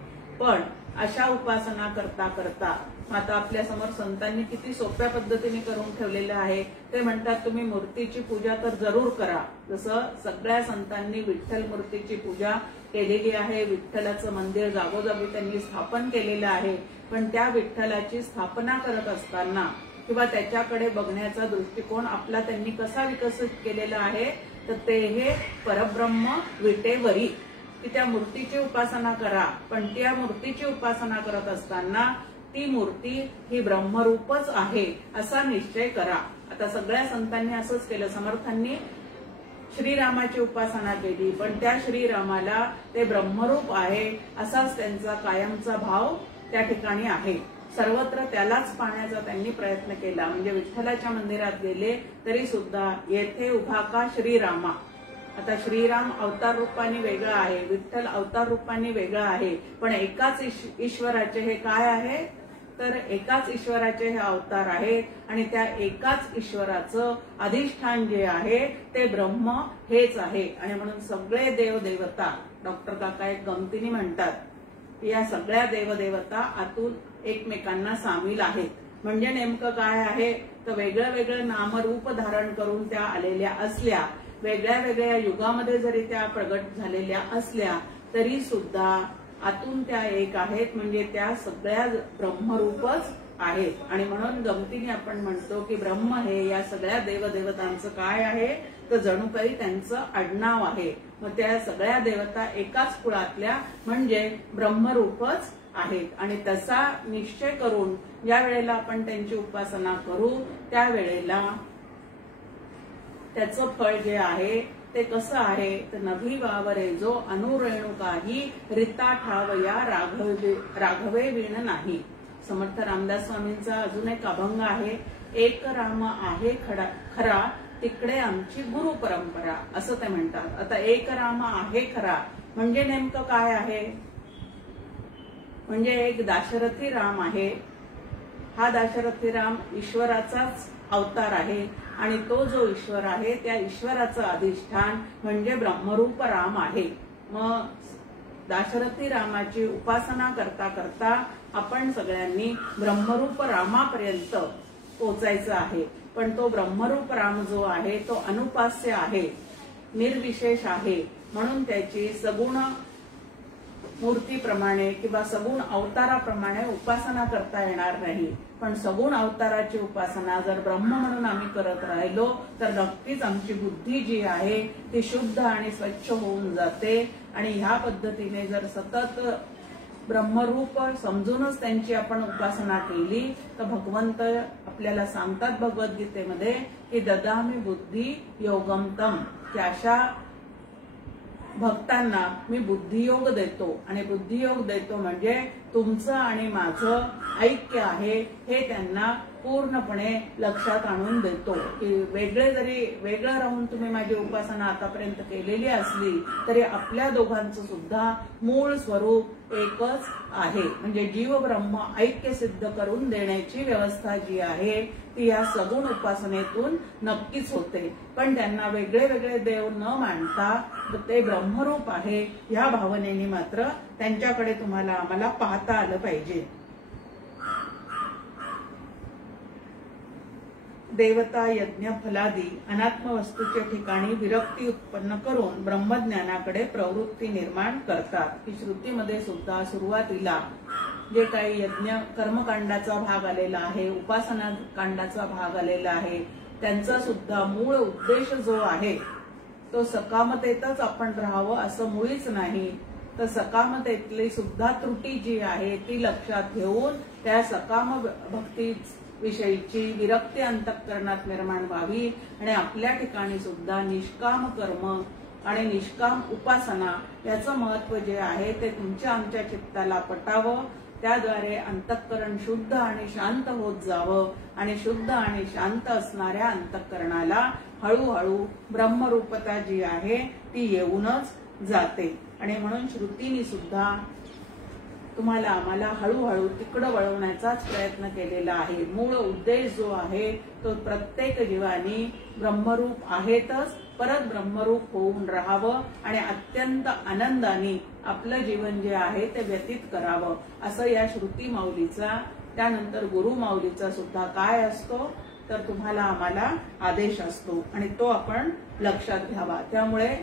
पण अशा उपासना करता करता आता आपल्या समोर संतांनी किती सोप्या पद्धतीने करून ठेवलेलं आहे. ते म्हणतात तुम्ही मूर्तीची पूजा तर जरूर करा. जसं सगळ्या संतांनी विठ्ठल मूर्तीची पूजा केलेली आहे. विठ्ठलाचं मंदिर जागोजागी त्यांनी स्थापन केलेलं आहे. पण त्या विठ्ठलाची स्थापना करत असताना किंवा त्याच्याकडे बघण्याचा दृष्टिकोन आपला त्यांनी कसा विकसित केलेला आहे, तर ते हे परब्रह्म विटेवरी की त्या मूर्तीची उपासना करा. पण त्या मूर्तीची उपासना करत असताना ती मूर्ती ही ब्रह्मरूपच आहे असा निश्चय करा. आता सगळ्या संतांनी असंच केलं. समर्थांनी श्रीरामाची उपासना केली, पण त्या श्रीरामाला ते ब्रह्मरूप आहे असाच त्यांचा कायमचा भाव त्या ठिकाणी आहे. सर्वत्र त्यालाच पाहण्याचा त्यांनी प्रयत्न केला. म्हणजे विठ्ठलाच्या मंदिरात गेले तरी सुद्धा येथे उभा का श्रीरामा. आता श्रीराम अवतार रूपाने वेगळा आहे, विठ्ठल अवतार रूपाने वेगळा आहे, पण एकाच ईश्वराचे हे काय आहे, तर एकाच ईश्वराचे हे अवतार आहेत आणि त्या एकाच ईश्वराचं अधिष्ठान जे आहे ते ब्रह्म हेच आहे. आणि म्हणून सगळे देवदेवता डॉक्टर काका एक गमतीने म्हणतात की या सगळ्या देवदेवता आतून एकमेकांना सामील आहेत. म्हणजे नेमकं काय आहे, तर वेगळं वेगळं नामरूप धारण करून त्या आलेल्या असल्या, वेगळ्या वेगळ्या युगामध्ये जरी त्या प्रगट झालेल्या असल्या तरी सुद्धा आतून त्या एक आहेत. म्हणजे त्या सगळ्या ब्रह्मरूपच आहेत. आणि म्हणून गमतीने आपण म्हणतो की ब्रह्म हे या सगळ्या देवदेवतांचं काय आहे, तर जणू काही त्यांचं आडनाव आहे. मग त्या सगळ्या देवता एकाच कुळातल्या म्हणजे ब्रह्मरूपच आहेत. आणि तसा निश्चय करून ज्या वेळेला आपण त्यांची उपासना करू त्यावेळेला त्याचं फळ जे आहे ते कसं आहे, तर नभी वावरे जो अनुरेणुकाही रिता ठावया राघवे विण नाही. समर्थ रामदास स्वामींचा अजून एक अभंग आहे, एक राम आहे खरा तिकडे आमची गुरु परंपरा, असं ते म्हणतात. आता एक राम आहे खरा म्हणजे नेमकं काय आहे, म्हणजे एक दाशरथी राम आहे. हा दाशरथी राम ईश्वराचाच अवतार आहे आणि तो जो ईश्वर आहे त्या ईश्वराचं अधिष्ठान म्हणजे ब्रह्मरूप राम आहे. मग दाशरथी रामाची उपासना करता करता आपण सगळ्यांनी ब्रह्मरूप रामापर्यंत पोचायचं आहे. पण तो ब्रह्मरूप राम जो आहे तो अनुपास्य आहे, निर्विशेष आहे. म्हणून त्याची सगुण मूर्तीप्रमाणे किंवा सगुण अवताराप्रमाणे उपासना करता येणार नाही. पण सगुण अवताराची उपासना जर ब्रह्म म्हणून आम्ही करत राहिलो तर नक्कीच आमची बुद्धी जी आहे ती शुद्ध आणि स्वच्छ होऊन जाते. आणि ह्या पद्धतीने जर सतत ब्रह्मरूप समजूनच त्यांची आपण उपासना केली तर भगवंत आपल्याला सांगतात भगवद्गीतेमध्ये की ददामी बुद्धी योगमतम, की अशा भक्तांना मी बुद्धियोग देतो. आणि बुद्धियोग देतो म्हणजे तुमचं आणि माझं ऐक्य आहे हे त्यांना पूर्णपणे लक्षात आणून देतो. की वेगळं राहून तुम्ही माझी उपासना आतापर्यंत केलेली असली तरी आपल्या दोघांचं सुद्धा मूळ स्वरूप एकच आहे. म्हणजे जीव ब्रह्म ऐक्य सिद्ध करून देण्याची व्यवस्था जी आहे ती या सगुण उपासनेतून नक्कीच होते. पण त्यांना वेगळे वेगळे देव न मानता ते ब्रह्मरूप आहे या भावनेने मात्र त्यांच्याकडे तुम्हाला आम्हाला पाहता आलं पाहिजे. देवता यज्ञ फलादी अनात्म वस्तूच्या ठिकाणी विरक्ती उत्पन्न करून ब्रह्मज्ञानाकडे प्रवृत्ती निर्माण करतात. की श्रुतीमध्ये सुद्धा सुरुवातीला जे काही यज्ञ कर्मकांडाचा भाग आलेला आहे, उपासना कांडाचा भाग आलेला आहे, त्यांचा सुद्धा मूळ उद्देश जो आहे तो सकामतेतच आपण राहावं असं मुळीच नाही. तर सकामतेतली सुद्धा त्रुटी जी आहे ती लक्षात घेऊन त्या सकाम भक्ती विषयीची विरक्ती अंतःकरणात निर्माण व्हावी आणि आपल्या ठिकाणी सुद्धा निष्काम कर्म आणि निष्काम उपासना याचं महत्व जे आहे ते तुमच्या आमच्या चित्ताला पटावं. त्याद्वारे अंतःकरण शुद्ध आणि शांत होत जावं आणि शुद्ध आणि शांत असणाऱ्या अंतःकरणाला हळूहळू ब्रह्मरूपता जी आहे ती येऊनच जाते. आणि म्हणून श्रुतीने सुद्धा तुम्हाला आम्हाला हळूहळू तिकडं वळवण्याचाच प्रयत्न केलेला आहे। मूळ उद्देश जो आहे तो प्रत्येक जीवानी ब्रह्मरूप आहेतच, परत ब्रह्मरूप होऊन राहावं आणि अत्यंत आनंदाने आपलं जीवन जे आहे ते व्यतीत करावं, असं या श्रुती माऊलीचा त्यानंतर गुरु माऊलीचा सुद्धा काय असतो तर तुम्हाला आम्हाला आदेश असतो आणि तो आपण लक्षात घ्यावा। त्यामुळे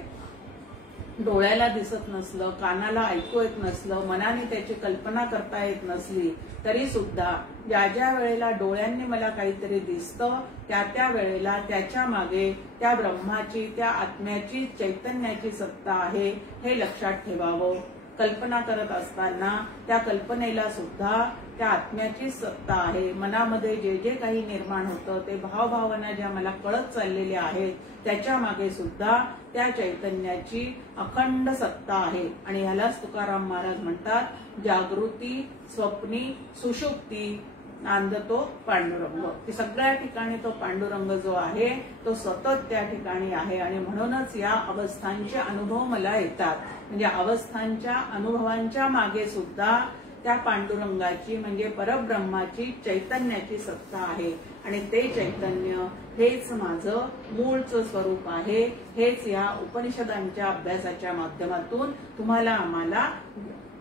डोळ्याला दिसत नसलं, कानाला ऐकू येत नसलं, मनाने त्याची कल्पना करता येत नसली तरी सुद्धा ज्या ज्या वेळेला डोळ्यांनी मला काहीतरी दिसतं त्या त्या वेळेला त्याच्या मागे त्या ब्रह्माची, त्या आत्म्याची, चैतन्याची सत्ता आहे हे लक्षात ठेवावं। कल्पना करत असताना त्या कल्पनेला सुद्धा त्या आत्म्याची सत्ता आहे। मनामध्ये जे जे काही निर्माण होतं ते भावभावना ज्या मला कळत चाललेल्या आहेत त्याच्या मागे सुद्धा त्या चैतन्याची अखंड सत्ता आहे आणि ह्यालाच तुकाराम महाराज म्हणतात जागृती, स्वप्नी, सुषुप्ती नांदतो पांडुरंग, की सगळ्या ठिकाणी तो पांडुरंग जो आहे तो सतत त्या ठिकाणी आहे आणि म्हणूनच या अवस्थांचे अनुभव मला येतात। म्हणजे अवस्थांच्या अनुभवांच्या मागे सुद्धा त्या पांडुरंगाची म्हणजे परब्रह्माची, चैतन्याची सत्ता आहे आणि ते चैतन्य हेच माझं मूळचं स्वरूप आहे। हेच या उपनिषदांच्या अभ्यासाच्या माध्यमातून तुम्हाला आम्हाला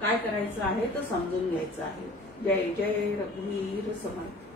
काय करायचं आहे तर समजून घ्यायचं आहे। जय जय रघुवीर समर्थ।